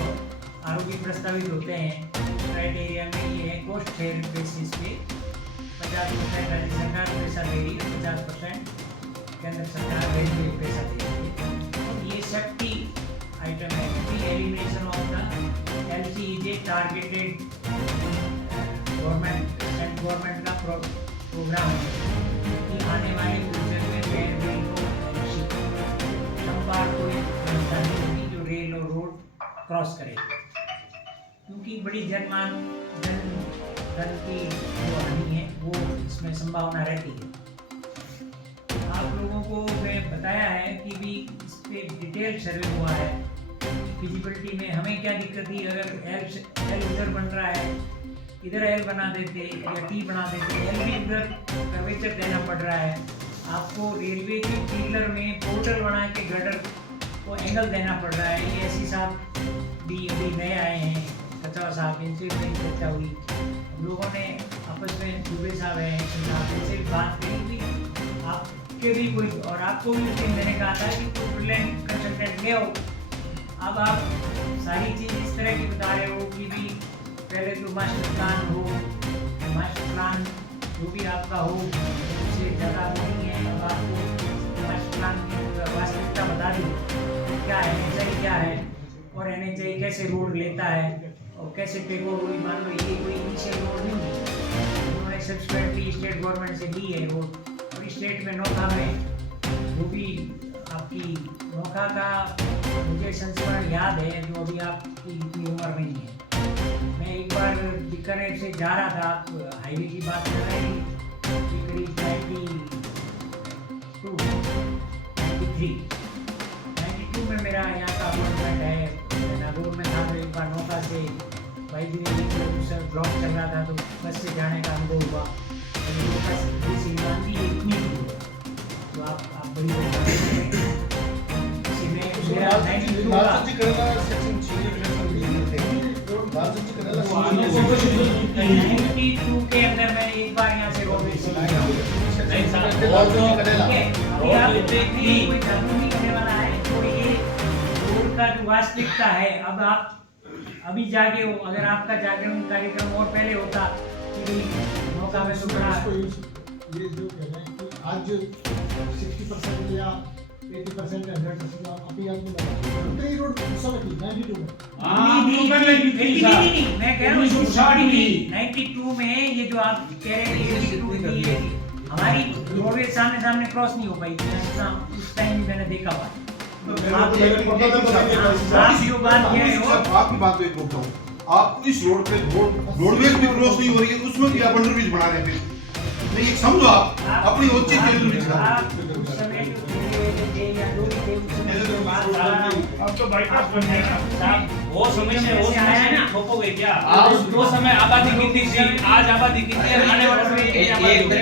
आरोपी प्रस्तावित होते हैं क्राइटेरिया में ये है कॉस्ट शेयर बेसिस पे 50% राज्य सरकार पैसा दे रही है, 50% केंद्र सरकार पैसा दे रही है। और ये सेफ्टी आइटम है कि elimination of the LC is a targeted government central government का प्रोग्राम है कि आने वाले फ्यूचर में रेल को संपर्क कोई व्यवस्था नहीं होगी जो रेल और रोड क्रॉस करेगी, क्योंकि बड़ी धन की जो हानि है वो इसमें संभावना रहती है। आप लोगों को मैं बताया है कि भी इस पे डिटेल सर्वे हुआ है फिजिबिलिटी में हमें क्या दिक्कत थी। अगर एल उधर बन रहा है, इधर एल बना देते या टी बना देते, एल भी उधर कर्वेचर देना पड़ रहा है। आपको रेलवे के पिलर में पोर्टल बना के गर्डर को एंगल देना पड़ रहा है। ये ऐसी साहब भी अभी नए आए हैं, कचरा साहब, इनसे मेरी चर्चा हुई। हम लोगों ने आपस में दुबे साहब हैं, इनसे भी बात करी थी। आपके भी कोई और आपको भी उस दिन मैंने कहा था कि कोई ब्रिलियंट कंसल्टेंट ले आओ। अब आप सारी चीज़ इस तरह की बता रहे हो कि भी पहले तो मास्टर प्लान हो, मास्टर प्लान जो भी आपका हो उससे ज़्यादा नहीं है। अब आपको मास्टर प्लान की वास्तविकता बता दी क्या है, NHI क्या है और NHI कैसे रोड लेता है और कैसे टेक ओवर हुई। मान लो ये कोई इनिशियल रोड नहीं हुई, उन्होंने सब्सिक्वेंटली स्टेट गवर्नमेंट से ली है रोड। और स्टेट में नौका में जो भी आपकी नौका का मुझे संस्मरण याद है, जो अभी आपकी इतनी उम्र नहीं है। मैं एक बार बीकानेर से जा रहा था, आप हाईवे की बात कर रहे थे, करीब 92 में मेरा यहाँ का अपॉइंटमेंट है। नागौर में था तो एक बार नौका से भाई जी ने ड्रॉप चल रहा था तो बस से जाने का अनुभव हुआ। इतनी तो आप बड़ी के अंदर मैंने एक बार यहाँ से रोडवेज करने वाला है। तो ये रोड का जो वास्तविकता है, अब आप अभी जागे हो, अगर आपका जागरण कार्यक्रम और पहले होता कि मौका में सुधरा ये जो कह रहे हैं कि आज 60% या 80% 100% आप ही आपने लगा कई रोड उस समय थी 92 में नहीं, मैं कह रहा हूँ 92 में ये जो आप कह रहे हैं 82 में ये हमारी रोडवे सामने क्रॉस नहीं हो पाई थी उस टाइम मैंने देखा हुआ आप जो बात कह रहे हो आपकी बात पे बोलता हूँ, आप इस रोड पे रोडवेज भी क्रॉस नहीं हो रही है, उसमें भी आप अंडरब्रिज बना रहे थे। नहीं, एक समझो आप अपनी उचित अंडरब्रिज का। उस समय अब तो बाईपास बन गया ना। वो समय से ठोकोगे क्या? वो समय आबादी कितनी थी, आज आबादी कितनी है, आने वाले समय कितनी आबादी होगी?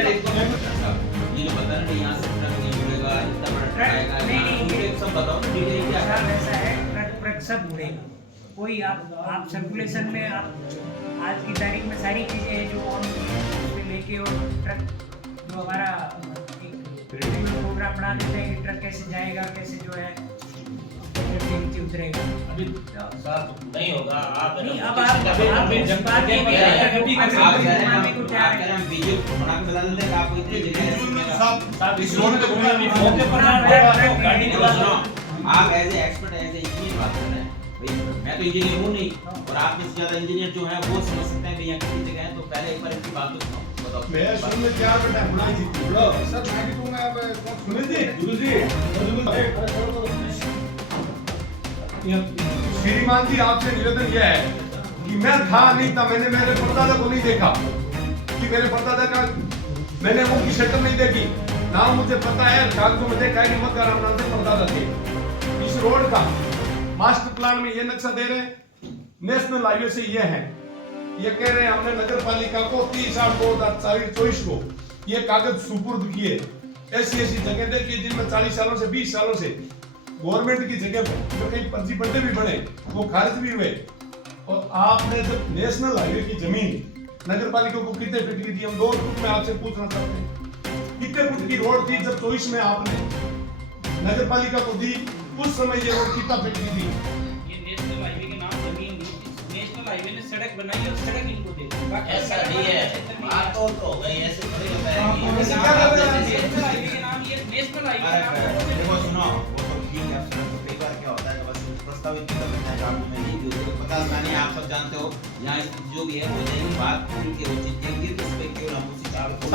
ये बता रहे यहाँ से ट्रक नहीं जुड़ेगा, इतना बड़ा ट्रक आएगा, नहीं, सब बताओ ना डिटेल क्या है। ऐसा है, ट्रक सब उड़ेगा। कोई आप सर्कुलेशन में आप आज की तारीख में सारी चीजें हैं जो ऑन लेके और ट्रक जो हमारा एक प्रोग्राम बना देते हैं कि ट्रक कैसे जाएगा, कैसे जो है नीचे उतरेगा। अभी साहब नहीं होगा, आप नहीं, अब आप जनता के आप एज एक्सपर्ट एज इंजीनियर बात कर रहे हैं भाई, मैं तो इंजीनियर हूँ नहीं, और आप में से ज्यादा इंजीनियर जो है वो समझ सकते हैं भैया कितनी जगह है। तो पहले एक बार इनकी बात तो सुनो, बताओ। मैं शुरू में 4 बेटा बनाई थी सर 92 में अब सुने जी गुरु जी श्रीमान जी आपसे निवेदन यह है कि मैं था नहीं था, मैंने मेरे परदादा को नहीं देखा कि मेरे परदादा का मैंने उनकी शक्ल नहीं देखी, ना मुझे पता है कागजों में देखा है कि मक्का राम नाम से परदादा थे। इस रोड का मास्टर प्लान में ये नक्शा दे रहे हैं, नेशनल हाईवे से ये है, ये कह रहे हैं हमने नगर पालिका को 30/8/2024 को ये कागज सुपुर्द किए। ऐसी जगह देखिए जिनमें 40 सालों से 20 सालों से गवर्नमेंट की जगह जो कहीं फर्जी पट्टे भी बने वो खारिज भी हुए, और आपने जब नेशनल हाईवे की जमीन नगर पालिका को कितने फीट की थी, हम 2 फुट में आपसे पूछना चाहते हैं कितने फुट की रोड थी जब 24 में आपने नगर पालिका को दी, उस समय ये रोड कितना फीट की थी? ये नेशनल हाईवे के नाम जमीन दी, नेशनल हाईवे ने सड़क बनाई और सड़क इनको दे दी। ऐसा नहीं है, बात तो हो गई, ऐसे थोड़ी होता है कि नेशनल हाईवे के नाम ये नेशनल हाईवे के नाम देखो सुनो, वो तो ठीक है, तो कई बार क्या होता है कि बस प्रस्तावित कर देते हैं काम में नहीं होती, तो 50 गाने आप सब जानते हो, यहाँ जो भी है हो जाएगी बात खुल के हो जाती है, इस पे केवल हम उसी चाल को तो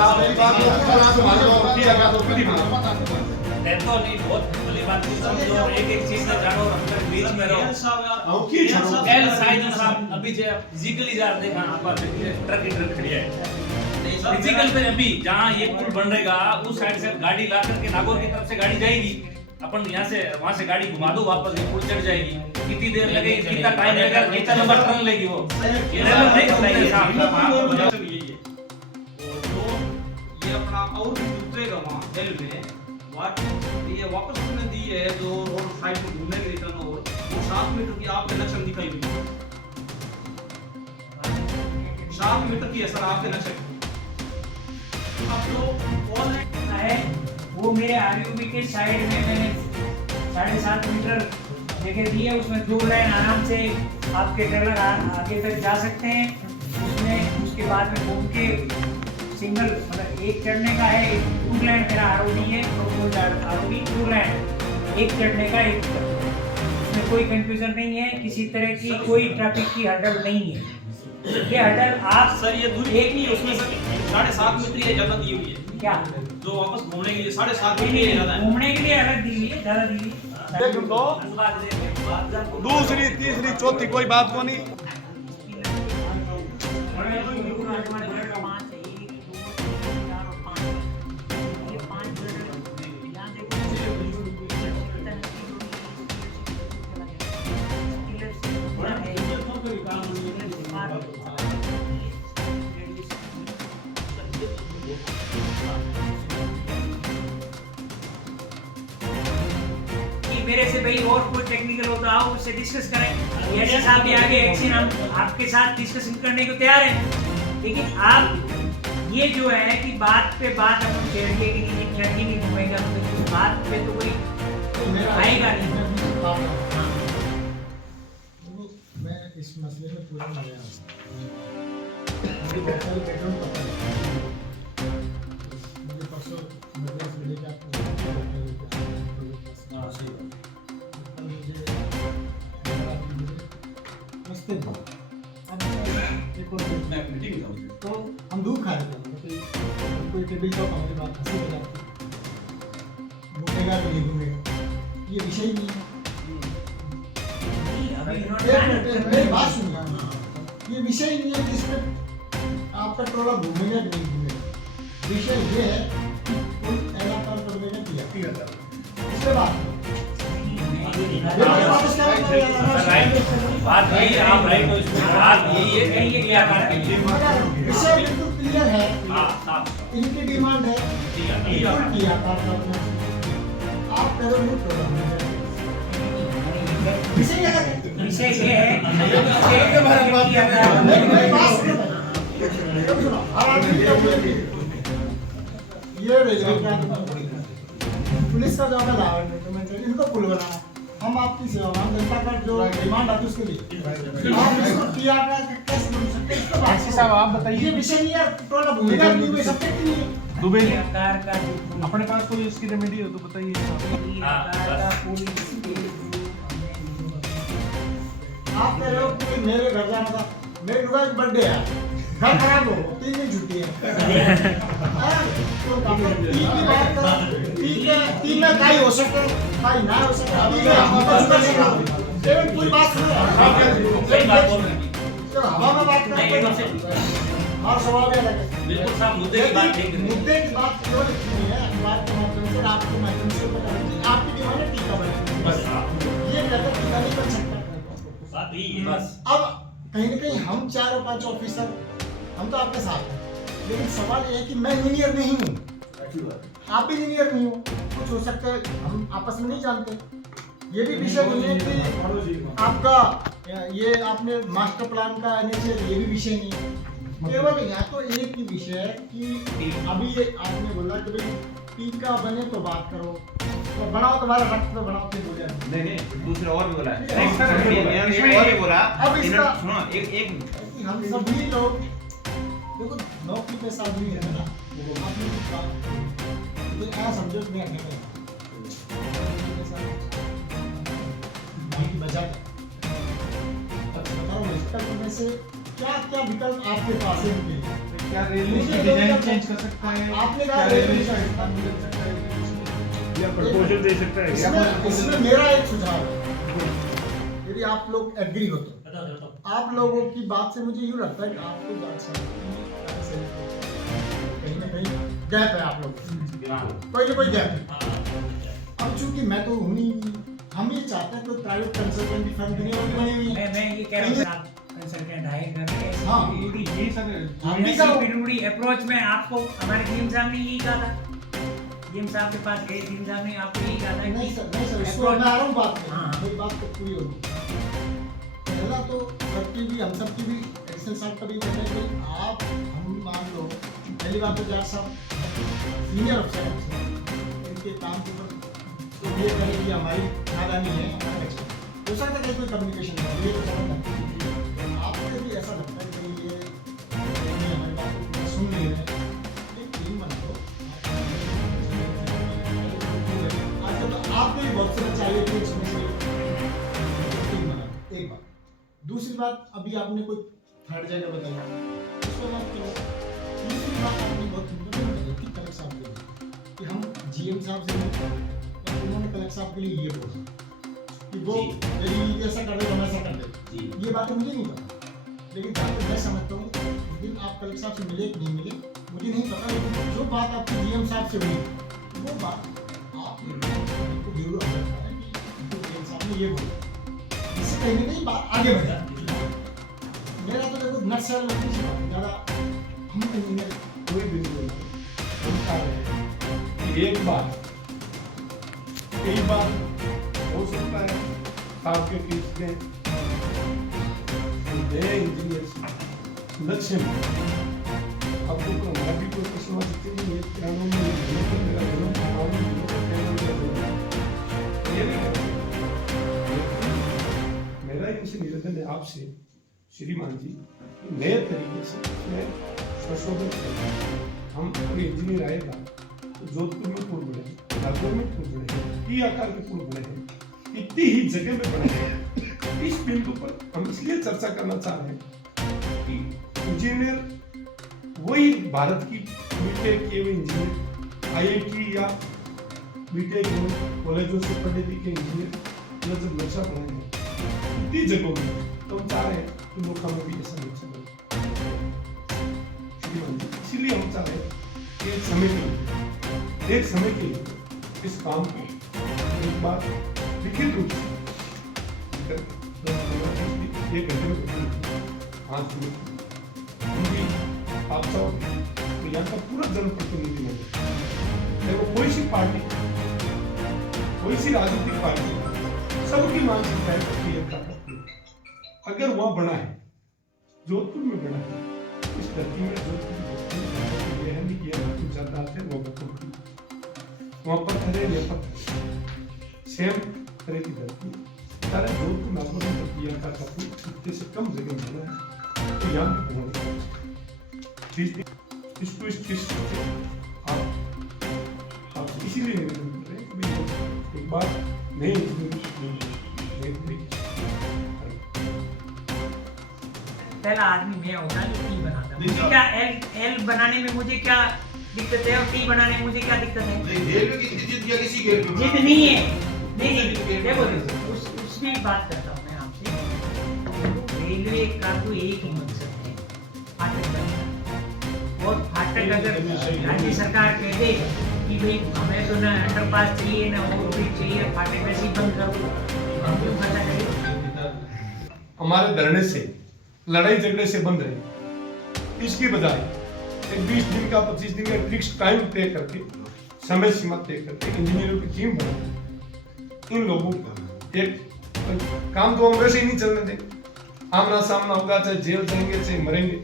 नहीं, बहुत भली बात की समझो, एक चीज से जानो, अंदर बीच में रहो। एल साइड साहब अभी जो फिजिकली जा देखा आप ट्रक खड़ी है फिजिकल पे, अभी जहाँ ये पुल बन रहेगा उस साइड से गाड़ी ला करके नागौर की तरफ से गाड़ी जाएगी, अपन यहाँ से वहाँ से गाड़ी घुमा दो, वापस ये पुल चढ़ जाएगी, कितनी देर लगेगी, कितना टाइम लगेगा, कितना नंबर टर्न लेगी वो, ये रेलवे नहीं करता है साहब। ये अपना और भी उतरेगा वहाँ दिल में ये वापस हमने दी है जो रोड साइड में घूमने के लिए वो 7 मीटर की आपके लक्षण दिखाई हुई 7 मीटर की है सर आपके लक्षण। अब जो है वो मेरे आरयूबी के साइड में मैंने 7.5 मीटर जगह दी है, उसमें 2 लाइन आराम से आपके ट्रेलर आगे तक जा सकते हैं, उसमें उसके बाद में घूम के सिंगल मतलब एक चढ़ने का है, एक 2 लाइन मेरा आरओडी है, आरओडी 2 लाइन, एक चढ़ने का एक उसमें कोई कंफ्यूजन नहीं है, किसी तरह की कोई ट्रैफिक की हड़बड़ नहीं है। ये हड़बड़ आप सर ये दूरी एक नहीं है उसमें सर 7.5 मीटर ये ज्यादा दी हुई है क्या जो वापस घूमने के लिए 7.5 मीटर ज्यादा है, घूमने के लिए अलग दी हुई है, ज्यादा दी हुई है। दूसरी तीसरी चौथी कोई बात को नहीं। मेरे से भाई और कोई टेक्निकल हो तो आओ उससे डिस्कस करें, ऐसे साहब भी आगे एक्शन हम आपके साथ डिस्कशन करने को तैयार हैं, लेकिन आप ये जो है कि बात पे बात अपन छेड़िए कि नहीं ट्रक ही नहीं घूमेगा, तो बात पे तो कोई आएगा नहीं। मैं इस मसले में पूरा नया मुझे बहुत सारे बैकग्राउंड पता है, मुझे परसों मद्रास मिले कि आपको सोचते नहीं। अब एक और तो हम दूर खा रहे थे, कोई टेबल टॉक हमारे बात हंसी बजाती, घूमेगा कि नहीं घूमेगा ये विषय ही नहीं है। मेरी बात सुनिए, ये विषय ही नहीं है कि इसमें आपका टोला घूमेगा कि नहीं घूमेगा। विषय ये है कि कोई ऐसा काम करने का किया इसके बाद बात यही है, आप राइट हो इसमें, बात यही है कहीं ये क्या कर रहे हैं। विषय बिल्कुल क्लियर है, साफ इनकी डिमांड है बिल्कुल किया करना। आप करो नहीं करो विषय क्या है? विषय ये है ये पुलिस का जो इनको पुल बनाना, हम आपकी सेवा में जनता का जो डिमांड आती है उसके लिए आप इसको किया कैसे बन सकते हैं? इसको बात साहब आप बताइए, ये विषय नहीं है, टोला भूमिका नहीं हुई सब्जेक्ट नहीं है। दुबे आकार का अपने पास कोई इसकी रेमेडी हो तो बताइए। आप कह रहे हो कि मेरे घर जाना था, मेरे लुगा की बर्थडे है, घर खराब हो 3 दिन छुट्टी है। तो तीन में काई हो सकता है, काई ना हो सकता है। केवल पूरी बात सुनो, सही बात बोल रहे हैं। तो हवा में बात करते और सवाल ये लगे बिल्कुल साहब मुद्दे की बात ठीक है। मुद्दे की बात केवल इतनी है, अखबार के माध्यम से आपके माध्यम से पता चलती है आपकी डिमांड है टीका बन, बस ये कहते टीका नहीं बन सकता। बात यही है बस। अब कहीं न कहीं हम 4 और 5 ऑफिसर हम तो आपके साथ हैं, लेकिन सवाल ये है कि मैं इंजीनियर नहीं हूँ, आप भी इंजीनियर नहीं हो, कुछ हो सकता है हम आपस में नहीं जानते। ये भी विषय नहीं है कि आपका ये आपने मास्टर प्लान का NHA ये भी विषय नहीं है। केवल यहाँ तो एक ही विषय है कि अभी ये आपने बोला कि भाई टीका बने तो बात करो, तो बनाओ तुम्हारा रक्त तो बनाओ फिर बोले नहीं दूसरा और भी बोला है। इसमें और भी बोला अब इसका सुनो एक हम सभी लोग देखो नौकरी पे साथ नहीं है ना, आपने कुछ बात ये क्या समझो नहीं आने का बचा बताओ इसका में से क्या क्या विकल्प आपके पास है इनके लिए? क्या रेलवे की डिजाइन चेंज कर सकता है? आपने कहा रेलवे का स्थान बदल सकता है या प्रपोजल दे सकता है। इसमें मेरा एक सुझाव है, यदि आप लोग एग्री हो तो आप लोगों की बात से मुझे यूँ लगता है कि आपको कहीं ना कहीं गैप है, आप लोग कोई ना कोई गैप है। अब चूंकि मैं तो हूँ नहीं, हम ये चाहते हैं कोई प्राइवेट कंसल्टेंट फर्म दुनिया में बनी हुई है। मैं ये कह रहा हूँ आप कंसल्टेंट हायर कर रहे हैं। हाँ ये सर हम भी करो पीडब्ल्यूडी अप्रोच में आपको हमारे डीएम साहब ने यही कहा था, डीएम साहब के पास गए, डीएम साहब ने आपको यही कहा था नहीं सर इसको मैं आ रहा हूँ बात में। हाँ मेरी बात तो पूरी होगी। पहला तो सबकी भी हम सबकी भी एडिशनल साहब का भी कहते हैं कि आप हम मान लो पहली बात तो जाट साहब सीनियर अफसर हैं, इनके काम के ऊपर तो ये कहें कि हमारी नादानी है, हो सकता है कोई कम्युनिकेशन है, ये तो समझ आपको यदि ऐसा लगता है कि ये हमारी बात को सुन नहीं रहे, एक टीम बना दो। आजकल तो आपके भी बहुत से चाहिए थे इसमें से टीम बना, एक बात। दूसरी बात अभी आपने कोई थर्ड जगह बताया, उसको बात करो। तीसरी बात आपने बहुत इम्पोर्टेंट बताई कि कलेक्टर साहब के कि हम GM साहब से उन्होंने कलेक्टर साहब के लिए ये बोला कि वो यदि ऐसा कर दे तो हम ऐसा कर दे। ये बातें मुझे नहीं पता, लेकिन जहाँ तक मैं समझता हूँ लेकिन आप कलेक्टर साहब से मिले कि नहीं मिले मुझे नहीं पता, लेकिन जो बात आपकी GM साहब से हुई वो बात आपको जरूर अवगत है कि GM साहब ने ये बोला, इससे कहीं ना कहीं बात आगे बढ़ा। मेरा तो देखो नक्शा ज़्यादा हम इंजीनियर कोई भी नहीं बोला एक बार कई बार हो सकता है आपके केस में नए इंजीनियर लक्ष्य में आपको हमारा भी कोई प्रश्न नहीं है कानून में मेरा मेरा इनसे निवेदन है आपसे श्रीमान जी नए तरीके से इसमें संशोधन करें। हम कोई इंजीनियर आएगा तो जोधपुर में पुल बने, नागपुर में पुल बने, ई आकार के पुल बने हैं, इतनी ही जगह में बने हैं। इस बिंदु पर हम इसलिए चर्चा करना चाह रहे हैं कि इंजीनियर वही भारत की बीटेक किए हुए इंजीनियर आईआईटी या बीटेक कॉलेजों से पढ़े लिखे इंजीनियर जब नक्शा बनाएंगे उतनी जगहों में तो हम चाह रहे हैं कि नोखा में भी ऐसा नक्शा बने। इसीलिए हम चाह रहे हैं कि एक समय के लिए इस काम को एक बार लिखित रूप से एक घंटे में 5 मिनट हम भी आप सब तो यहाँ का पूरा जनप्रतिनिधि है वो कोई सी पार्टी कोई सी राजनीतिक पार्टी सबकी मानसिकता है अगर वहाँ बना है जोधपुर में बना है इस धरती में जोधपुर यह नहीं किया जाता है वहाँ पर खड़े या पत्थर सेम तरह की धरती सारे जोधपुर नागपुर में किया का काफी इतने से कम जगह बना है तो यहाँ पे होना इसको इस चीज आप इसीलिए निवेदन कर रहे हैं कि एक बार नहीं पहला आदमी मैं होता जो टी बनाता मुझे क्या एल बनाने में मुझे क्या दिक्कत है और टी बनाने में मुझे क्या दिक्कत है? रेलवे की जिद या किसी के जिद नहीं है, नहीं देखो उसमें बात करता हूँ मैं आपसे। रेलवे का तो एक ही मकसद है फाटक बनना, और फाटक अगर राज्य सरकार कह दे कि भाई हमें तो ना अंडरपास चाहिए ना ओवरब्रिज चाहिए, फाटक वैसे ही बंद करो, हम क्यों खर्चा करें? हमारे धरने से लड़ाई झगड़े से बंद रहे, इसकी बजाय एक 20 दिन का 25 दिन का फिक्स टाइम तय करके समय सीमा तय करके इंजीनियरों की टीम बना इन लोगों का एक काम तो हम वैसे ही नहीं चलने देंगे, आमना सामना होगा, चाहे जेल जाएंगे चाहे मरेंगे,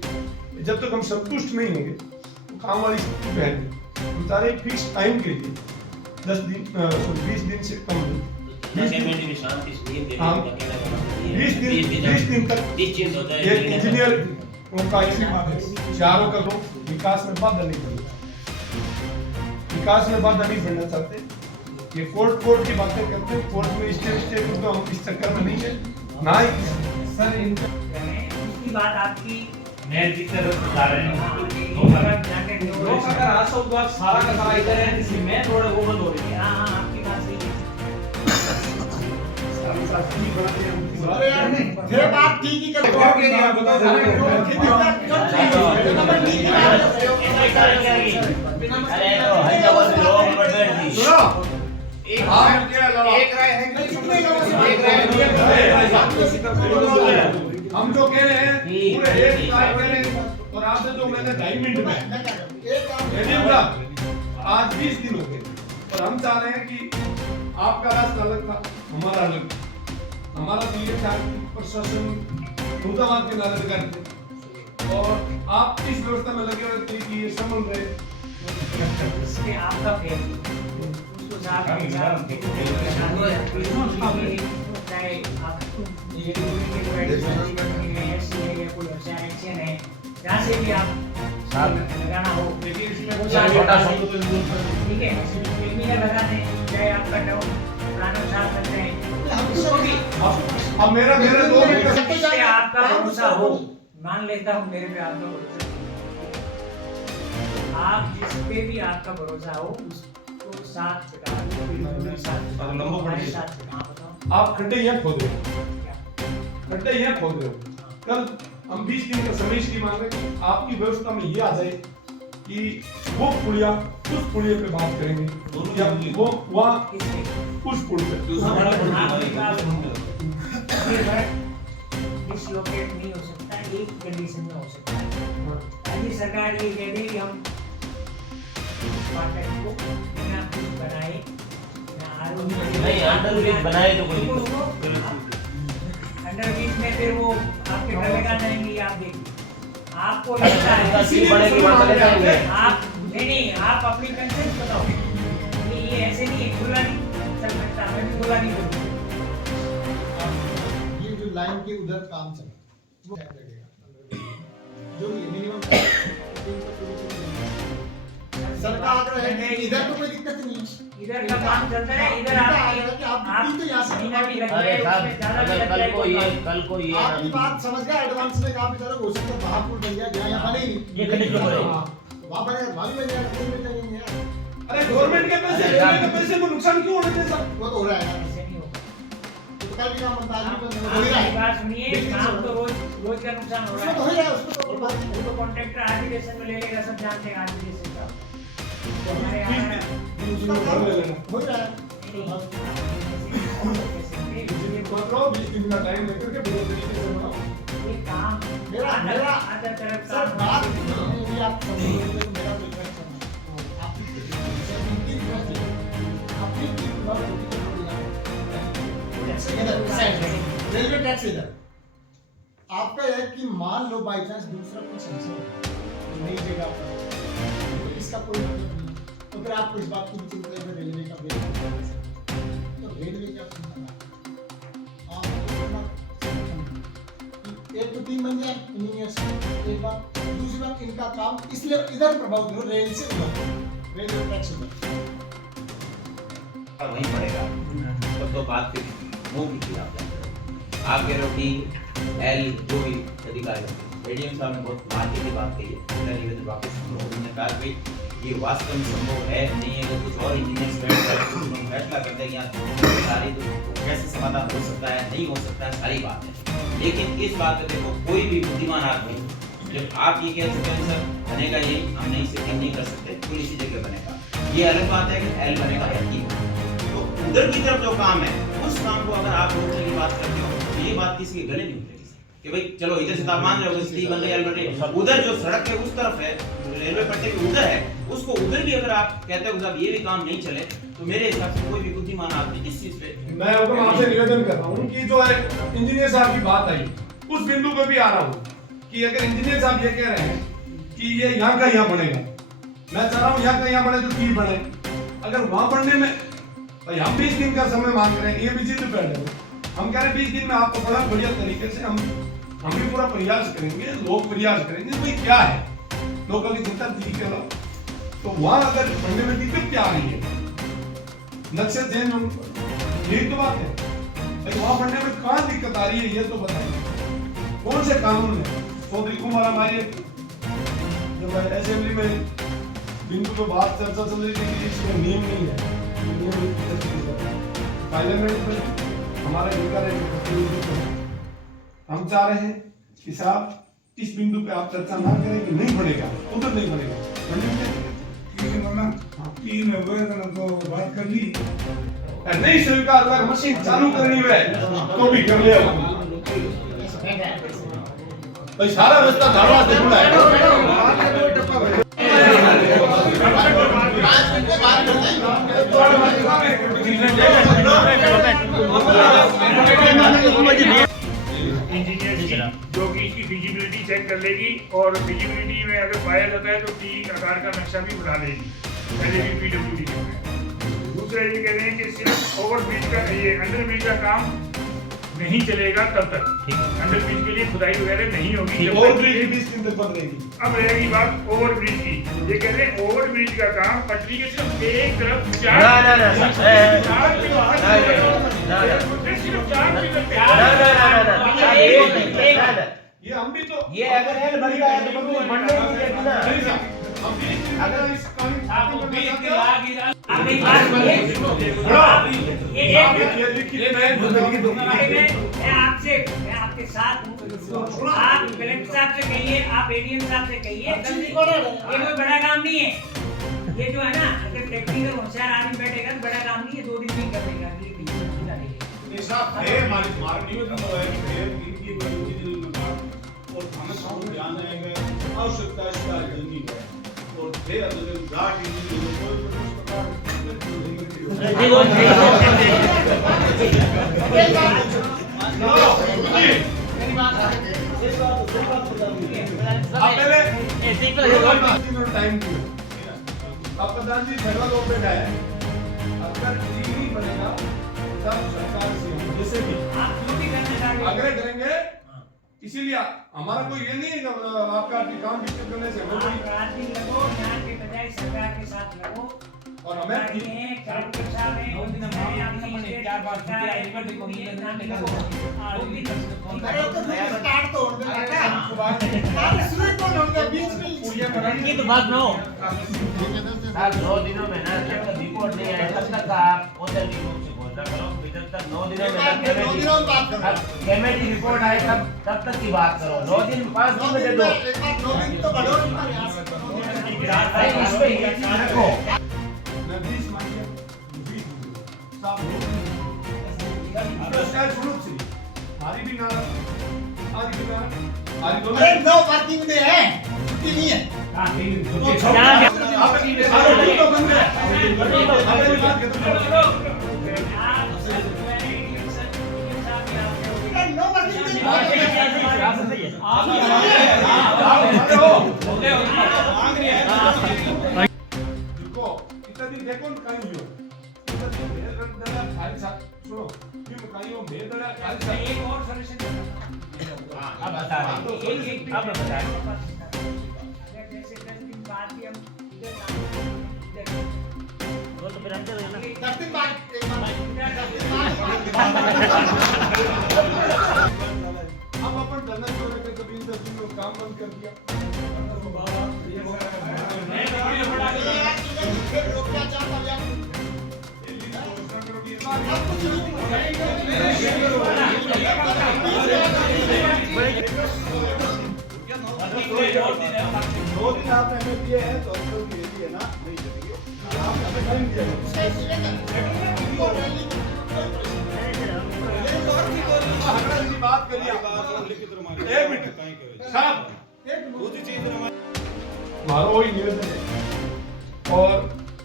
जब तक हम संतुष्ट नहीं होंगे तो काम वाली स्थिति पहनेंगे। हम सारे एक फिक्स टाइम के लिए 10 दिन 20 दिन से कम नहीं, 20 दिन तक एक इंजीनियर उनका चारों का लोग विकास में बाधा नहीं बढ़ेगा, विकास में बाधा नहीं बढ़ना चाहते। ये कोर्ट की बातें करते हैं, कोर्ट में स्टे तो हम इस चक्कर में नहीं है ना ही सर इनकी बात आपकी मैं की तरफ बता रहे हैं लोग अगर आसो बात सारा का सारा इधर है जिसमें मैं थोड़ा वो बंद हो रही है। हां आपकी बात सही है। अरे यार ये बात ठीक ही कर हम जो कह रहे हैं पूरे एक कह रहे हैं और आपने जो मैंने 2.5 मिनट में आज 20 दिन हो गए और हम चाह रहे हैं कि आपका रास्ता अलग था, हमारा अलग, हमारा तो ये था कि प्रशासन मुद्दावाद के नारे लगा थे और आप इस व्यवस्था में लगे हुए थे कि ये संभल रहे इसके आपका फेल उसको साफ चाहे आप ये कोई एक्शन है जहाँ से भी आप लगाना हो, लेकिन इसमें ठीक है टेक्निकल लगा दें, चाहे आपका डाउन पुराना साफ करते हैं। अब मेरा 2 मिनट पे आपका भरोसा हो, मान लेता हूँ मेरे पे आपका भरोसा, आप जिस पे भी आपका भरोसा हो उसको साथ आप खड्डे यहाँ खोद रहे हो, खड्डे यहाँ खोद रहे हो। कल हम 20 दिन का समय इसलिए मांग रहे हैं कि आपकी व्यवस्था में ये आ जाए कि वो पुलिया उस पुलिया पे बात करेंगे या वो वहाँ उस पुल पे डिसलोकेट नहीं हो सकता, एक कंडीशन में हो सकता है। राज्य सरकार ये कह दे कि हम फाटक को बिना कुछ बनाए नहीं अंडरब्रिज बनाए तो कोई अंडरब्रिज में फिर वो आपके घर लगा जाएंगे, आप देखिए आपको लगता है आप नहीं आप अपनी कंसेंट बताओ कि ये ऐसे नहीं है, खुला नहीं चल सकता, मैं भी खुला नहीं करूँगा। ये जो लाइन के उधर काम चल वो क्या लगेगा जो मिनिमम सरकार है कि इधर तो कोई दिक्कत नहीं है, इधर का काम चलता है, इधर आप तो यहाँ से महीना भी लग अरे जाए, साहब, उसमें ज्यादा भी अगर लग जाए कोई बात कल को ये आपकी बात समझ गया। एडवांस में आप इधर हो सकता है महापुर बन गया, जहाँ यहाँ बने ही नहीं। ये खड़ी क्यों बने? वहाँ बने, वहाँ भी बन जाएगा, कहीं मिल जाएंगे यार। अरे गवर्नमेंट के पैसे, रेलवे के पैसे को नुकसान क्यों होने दें साहब? वो तो हो रहा है यार, ऐसे नहीं होगा। तो कल भी काम बनता है, आज भी बंद हो आप ही रहा मेरी है। बात सुनिए, काम तो रोज रोज का नुकसान हो रहा उसमें तो हो ही रहा है, उसमें तो बात नहीं है। वो कॉन्ट्रैक्टर आर्बिट्रेशन में ले लेगा, सब जानते हैं आर्बिट्रेशन का। तो हमारे यहाँ उसका काम हो ही रहा है। बीस दिन का टाइम लेकर के पूरे तरीके से बनाओ। ये काम मेरा आधा तरफ सर काम बात नहीं है, यदि आप समझोगे तो मेरा कोई प्रश्न नहीं है। आपकी रेलवे टैक्स इधर आपका है कि मान लो बाई चांस दूसरा कुछ संशय नई जगह पर, तो इसका कोई मतलब नहीं है। तो फिर आपको इस बात की भी चिंता है रेलवे का बिल, तो रेलवे क्या चिंता है? आप एक तो 3 बन जाए इंजीनियर्स, एक बात। दूसरी बात, इनका काम इसलिए इधर प्रभावित हो, रेल से उधर, रेलवे टैक्स उधर वहीं पड़ेगा। तो बात फिर मूव की आप कह रहे हो कि एल जो भी अधिकारी एडीएम साहब ने बहुत मार्के की बात कही है, मेरा निवेदन वापस उन्होंने कहा कि ये वास्तव में संभव है नहीं है। अगर कुछ और इंजीनियर्स फैसला करते हैं यहाँ सारी तो कैसे समाधान हो सकता है, नहीं हो सकता है, सारी बात है। लेकिन इस बात पे देखो, कोई भी बुद्धिमान आदमी जब आप ये कह सकते हैं सर बनेगा ये, हम नहीं से नहीं कर सकते, कोई इसी जगह बनेगा, ये अलग बात है कि एल बनेगा या की। तो उधर की तरफ जो काम है उस काम को अगर आप रोकने की बात करते हो तो ये बात किसी के गले नहीं उतरेगी कि भाई चलो इधर से तापमान रहे स्थिति बन रही है, उधर जो सड़क है उस तरफ है, रेलवे पट्टी भी उधर है, उसको उधर भी अगर आप कहते हो साहब ये भी काम नहीं चले, तो मेरे हिसाब से कोई भी बुद्धिमान आदमी इस चीज पे मैं आपसे निवेदन कर रहा हूँ कि जो है इंजीनियर साहब की बात आई, उस बिंदु पे भी आ रहा हूँ कि अगर इंजीनियर साहब ये कह रहे हैं कि ये यहाँ का यहाँ बनेगा, मैं चाह रहा हूँ यहाँ का यहाँ बने तो ठीक बने। अगर वहाँ बनने में भाई हम 20 दिन का समय मांग रहे हैं, ये भी जिद पे है। हम कह रहे हैं 20 दिन में आपको बड़ा बढ़िया तरीके से हम भी पूरा प्रयास करेंगे, लोग प्रयास करेंगे भाई क्या है, लोगों की चिंता ठीक है। तो वहाँ अगर बनने में दिक्कत क्या आ रही है, नक्शे चेंज यही तो बात है भाई, वहाँ बनने में कहाँ दिक्कत आ रही है ये तो बताइए। कौन से कानून है? चौधरी कुमार हमारे जब असेंबली में बिंदु पे बात चर्चा चल रही थी कि इसमें नियम नहीं है, पार्लियामेंट में हमारा अधिकार है, हम चाह रहे हैं कि साहब इस बिंदु पे आप चर्चा ना करें कि नहीं बढ़ेगा, उधर नहीं बढ़ेगा। ठीक है मामा, 3 वेतन तो बात कर ली, नहीं स्वीकार अगर मशीन चालू करनी है तो भी कर ले भाई, सारा रास्ता धारवा से जुड़ा है। इंजीनियर जो कि इसकी फिजिबिलिटी चेक कर लेगी और फिजिबिलिटी में अगर पाया जाता है तो टी आकार का नक्शा भी बना लेगी, पहले भी पीडब्ल्यूडी के में। दूसरा ये कह रहे हैं कि सिर्फ ओवरब्रिज का ये अंडरब्रिज का काम नहीं चलेगा तब तक, अंडरब्रिज के लिए खुदाई वगैरह नहीं होगी, ओवरब्रिज 20 दिन तक बंद रहेगी। अब रहेगी बात ओवरब्रिज की। ये कह रहे हैं ओवरब्रिज का काम पटरी के सिर्फ एक तरफ 4 ये हम भी तो ये अगर एल बन गया तो बनने नहीं देगी ना। हम भी अगर इस कानून आपको बीच के लाग आप एक बात सुनिए, मैं आपके साथ हूँ, आप कलेक्टर साहब से कहिए, आप एडीएम साहब से कहिए, ये कोई बड़ा काम नहीं है। ये जो है ना, अगर टेक्निकल होशियार आदमी बैठेगा तो बड़ा काम नहीं है, 2 दिन में कर देगा। और हमें सब ध्यान रहेगा, आवश्यकता इसका जल्दी है और फिर अगर घाट अब प्रधान जी फेडरल गवर्नमेंट है, अगर नहीं बनेगा तब सरकार से जैसे भी आप जो भी करना चाहेंगे आग्रह करेंगे इसीलिए हमारा कोई ये नहीं है कि आपका काम डिस्टर्ब करने से हमें कोई रात दिन लगो, यहाँ के बजाय सरकार के साथ लगो। और हमें कलेक्टर साहब हैं, चार बार छुट्टी आई, अरे तो फिर स्टार्ट तो हो गया अरे सुनो तो होगा बीच में ये तो बात ना हो सर 9 दिनों में ना जब तक रिपोर्ट नहीं आए तब तक आप होटल की रूप से घोषणा करो फिर तक 9 दिनों में कमेटी रिपोर्ट आए तब तक की बात करो 9 दिन 5 दिन में दे दो एक बार 9 दिन तो बढ़ो इस पे ये चीज रखो नर्गिस मानिए 20 साफ हो शायद शुरू से हमारी भी नाराज आज भी नाराज आज दोनों अरे 9 वर्किंग डे है छुट्टी नहीं है हां ठीक है तो आप तो बंद है हमें बात करते हैं 9 वर्किंग डे देखो इतना दिन देखो ना कहीं हो इतना दिन भेड़ दला खाली साथ सुनो फिर कहीं हो भेड़ दला खाली साथ एक और सॉल्यूशन अब बता रहे अब बता रहे अगर जैसे 10 दिन बाद भी हम इधर वो तो फिर अंदर है ना 10 दिन बाद एक बार हम अपन धरना क्यों रखे कभी 10 दिन में काम बंद कर दिया लोग क्या चाहता है अब कुछ दो दिन आपने हमें दिए हैं तो हम लोग ये दिए ना नहीं देंगे आपने हमें टाइम दिया हगड़ा जी बात करिए एक मिनट साहब मारो वही निवेदन है और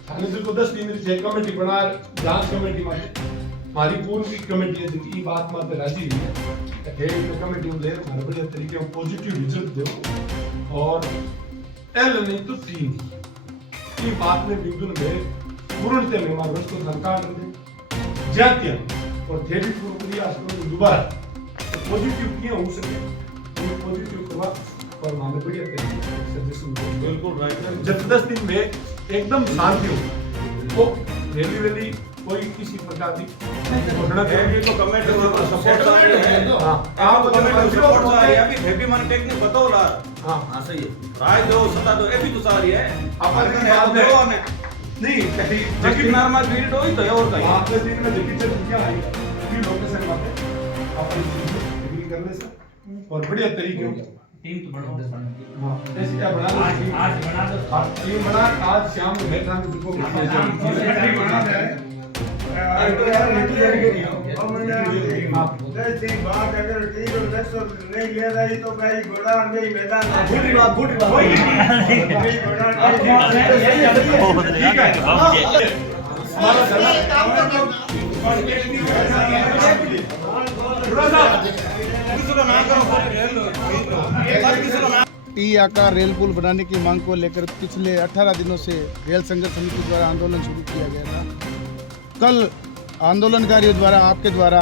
थाने से को 10 दिन से कमेटी बना जांच कमेटी में हमारी पूरी कमेटी है जिनकी बात मात्र राजी हुई है ढेर तो कमेटी ले हमारे बढ़िया तरीके से पॉजिटिव रिजल्ट दो और एल नहीं तो 3 की बात में बिल्कुल में पूर्णते में हमारे रस्तो सरकार ने जाती और थे भी पूरी आसपास दोबारा पॉजिटिव क्यों हो सके ये पॉजिटिव करवा और हमें बढ़िया तरीके से सजेशन बिल्कुल राइट जब 10 दिन में एकदम शांति हो वो रेली कोई किसी प्रकार की घोषणा करेंगे तो कमेटी को सपोर्ट है हां आप कमेटी सपोर्ट है या फिर हैप्पी मन टेक्निक बताओ ला हां हां सही है राय दो सत्ता दो ये भी तो सारी है अपन के बाद में नहीं कहीं जबकि नॉर्मल फील्ड होई तो और कहीं आप 10 दिन में जबकि चल क्या आई फिर लोकेशन बातें अपन एग्री करने से और बढ़िया तरीके से टीम तो बढ़ो हां ऐसे क्या बना दो आज बना दो टीम बना आज शाम में बैठा में को बना दे तो यार मीटिंग करी और मैंने जैसे बात अगर ठीक और नेक्स्ट नहीं ले रही तो भाई घोड़ा में मैदान बूढ़ी बात ठीक है हमारा काम टी आकार रेल पुल बनाने की मांग को लेकर पिछले 18 दिनों से रेल संघर्ष समिति द्वारा आंदोलन शुरू किया गया था। कल आंदोलनकारियों द्वारा आपके द्वारा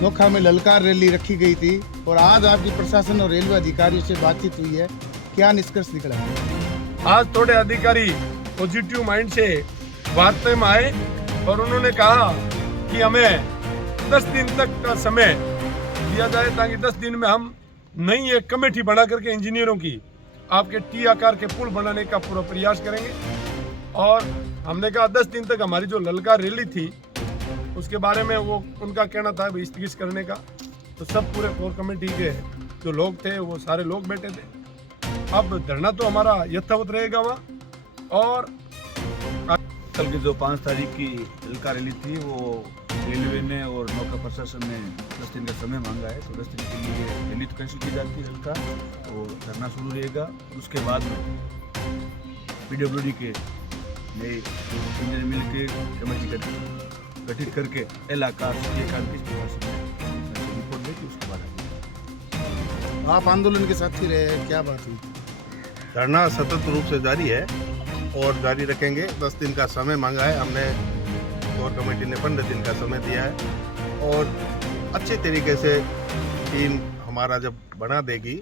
नोखा में ललकार रैली रखी गई थी और आज आपकी प्रशासन और रेलवे अधिकारियों से बातचीत हुई है, क्या निष्कर्ष निकला है? आज थोड़े अधिकारी पॉजिटिव माइंड से वार्ता में आए और उन्होंने कहा कि हमें 10 दिन तक का समय दिया जाए ताकि 10 दिन में हम नई एक कमेटी बना करके इंजीनियरों की आपके टी आकार के पुल बनाने का पूरा प्रयास करेंगे। और हमने कहा 10 दिन तक हमारी जो ललकार रैली थी उसके बारे में वो उनका कहना था स्थगित करने का, तो सब पूरे कोर कमेटी के जो लोग थे वो सारे लोग बैठे थे। अब धरना तो हमारा यथावत रहेगा वहाँ। और कल की जो 5 तारीख की ललकार रैली थी वो रेलवे ने और नौका प्रशासन ने 10 दिन का समय मांगा है, तो 10 दिन के लिए रैली तो कैंसिल की जाती है ललकार और धरना शुरू रहेगा। उसके बाद में PWD के नए इंजीनियर मिल के कमेटी गठित करके एल आकार किस प्रकार से रिपोर्ट देगी उसके बाद आप आंदोलन के साथ ही रहे, क्या बात हुई? धरना सतत रूप से जारी है और जारी रखेंगे। 10 दिन का समय मांगा है हमने और कमेटी ने 15 दिन का समय दिया है और अच्छे तरीके से टीम हमारा जब बना देगी,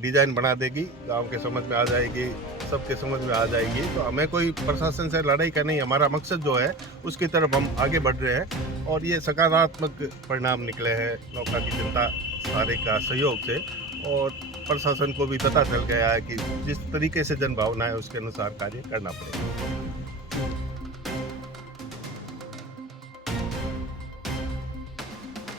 डिज़ाइन बना देगी, गांव के समझ में आ जाएगी, सबके समझ में आ जाएगी, तो हमें कोई प्रशासन से लड़ाई का नहीं, हमारा मकसद जो है उसकी तरफ हम आगे बढ़ रहे हैं और ये सकारात्मक परिणाम निकले हैं नौका की जनता सारे का सहयोग से। और प्रशासन को भी पता चल गया है कि जिस तरीके से जन भावना है उसके अनुसार कार्य करना पड़ेगा।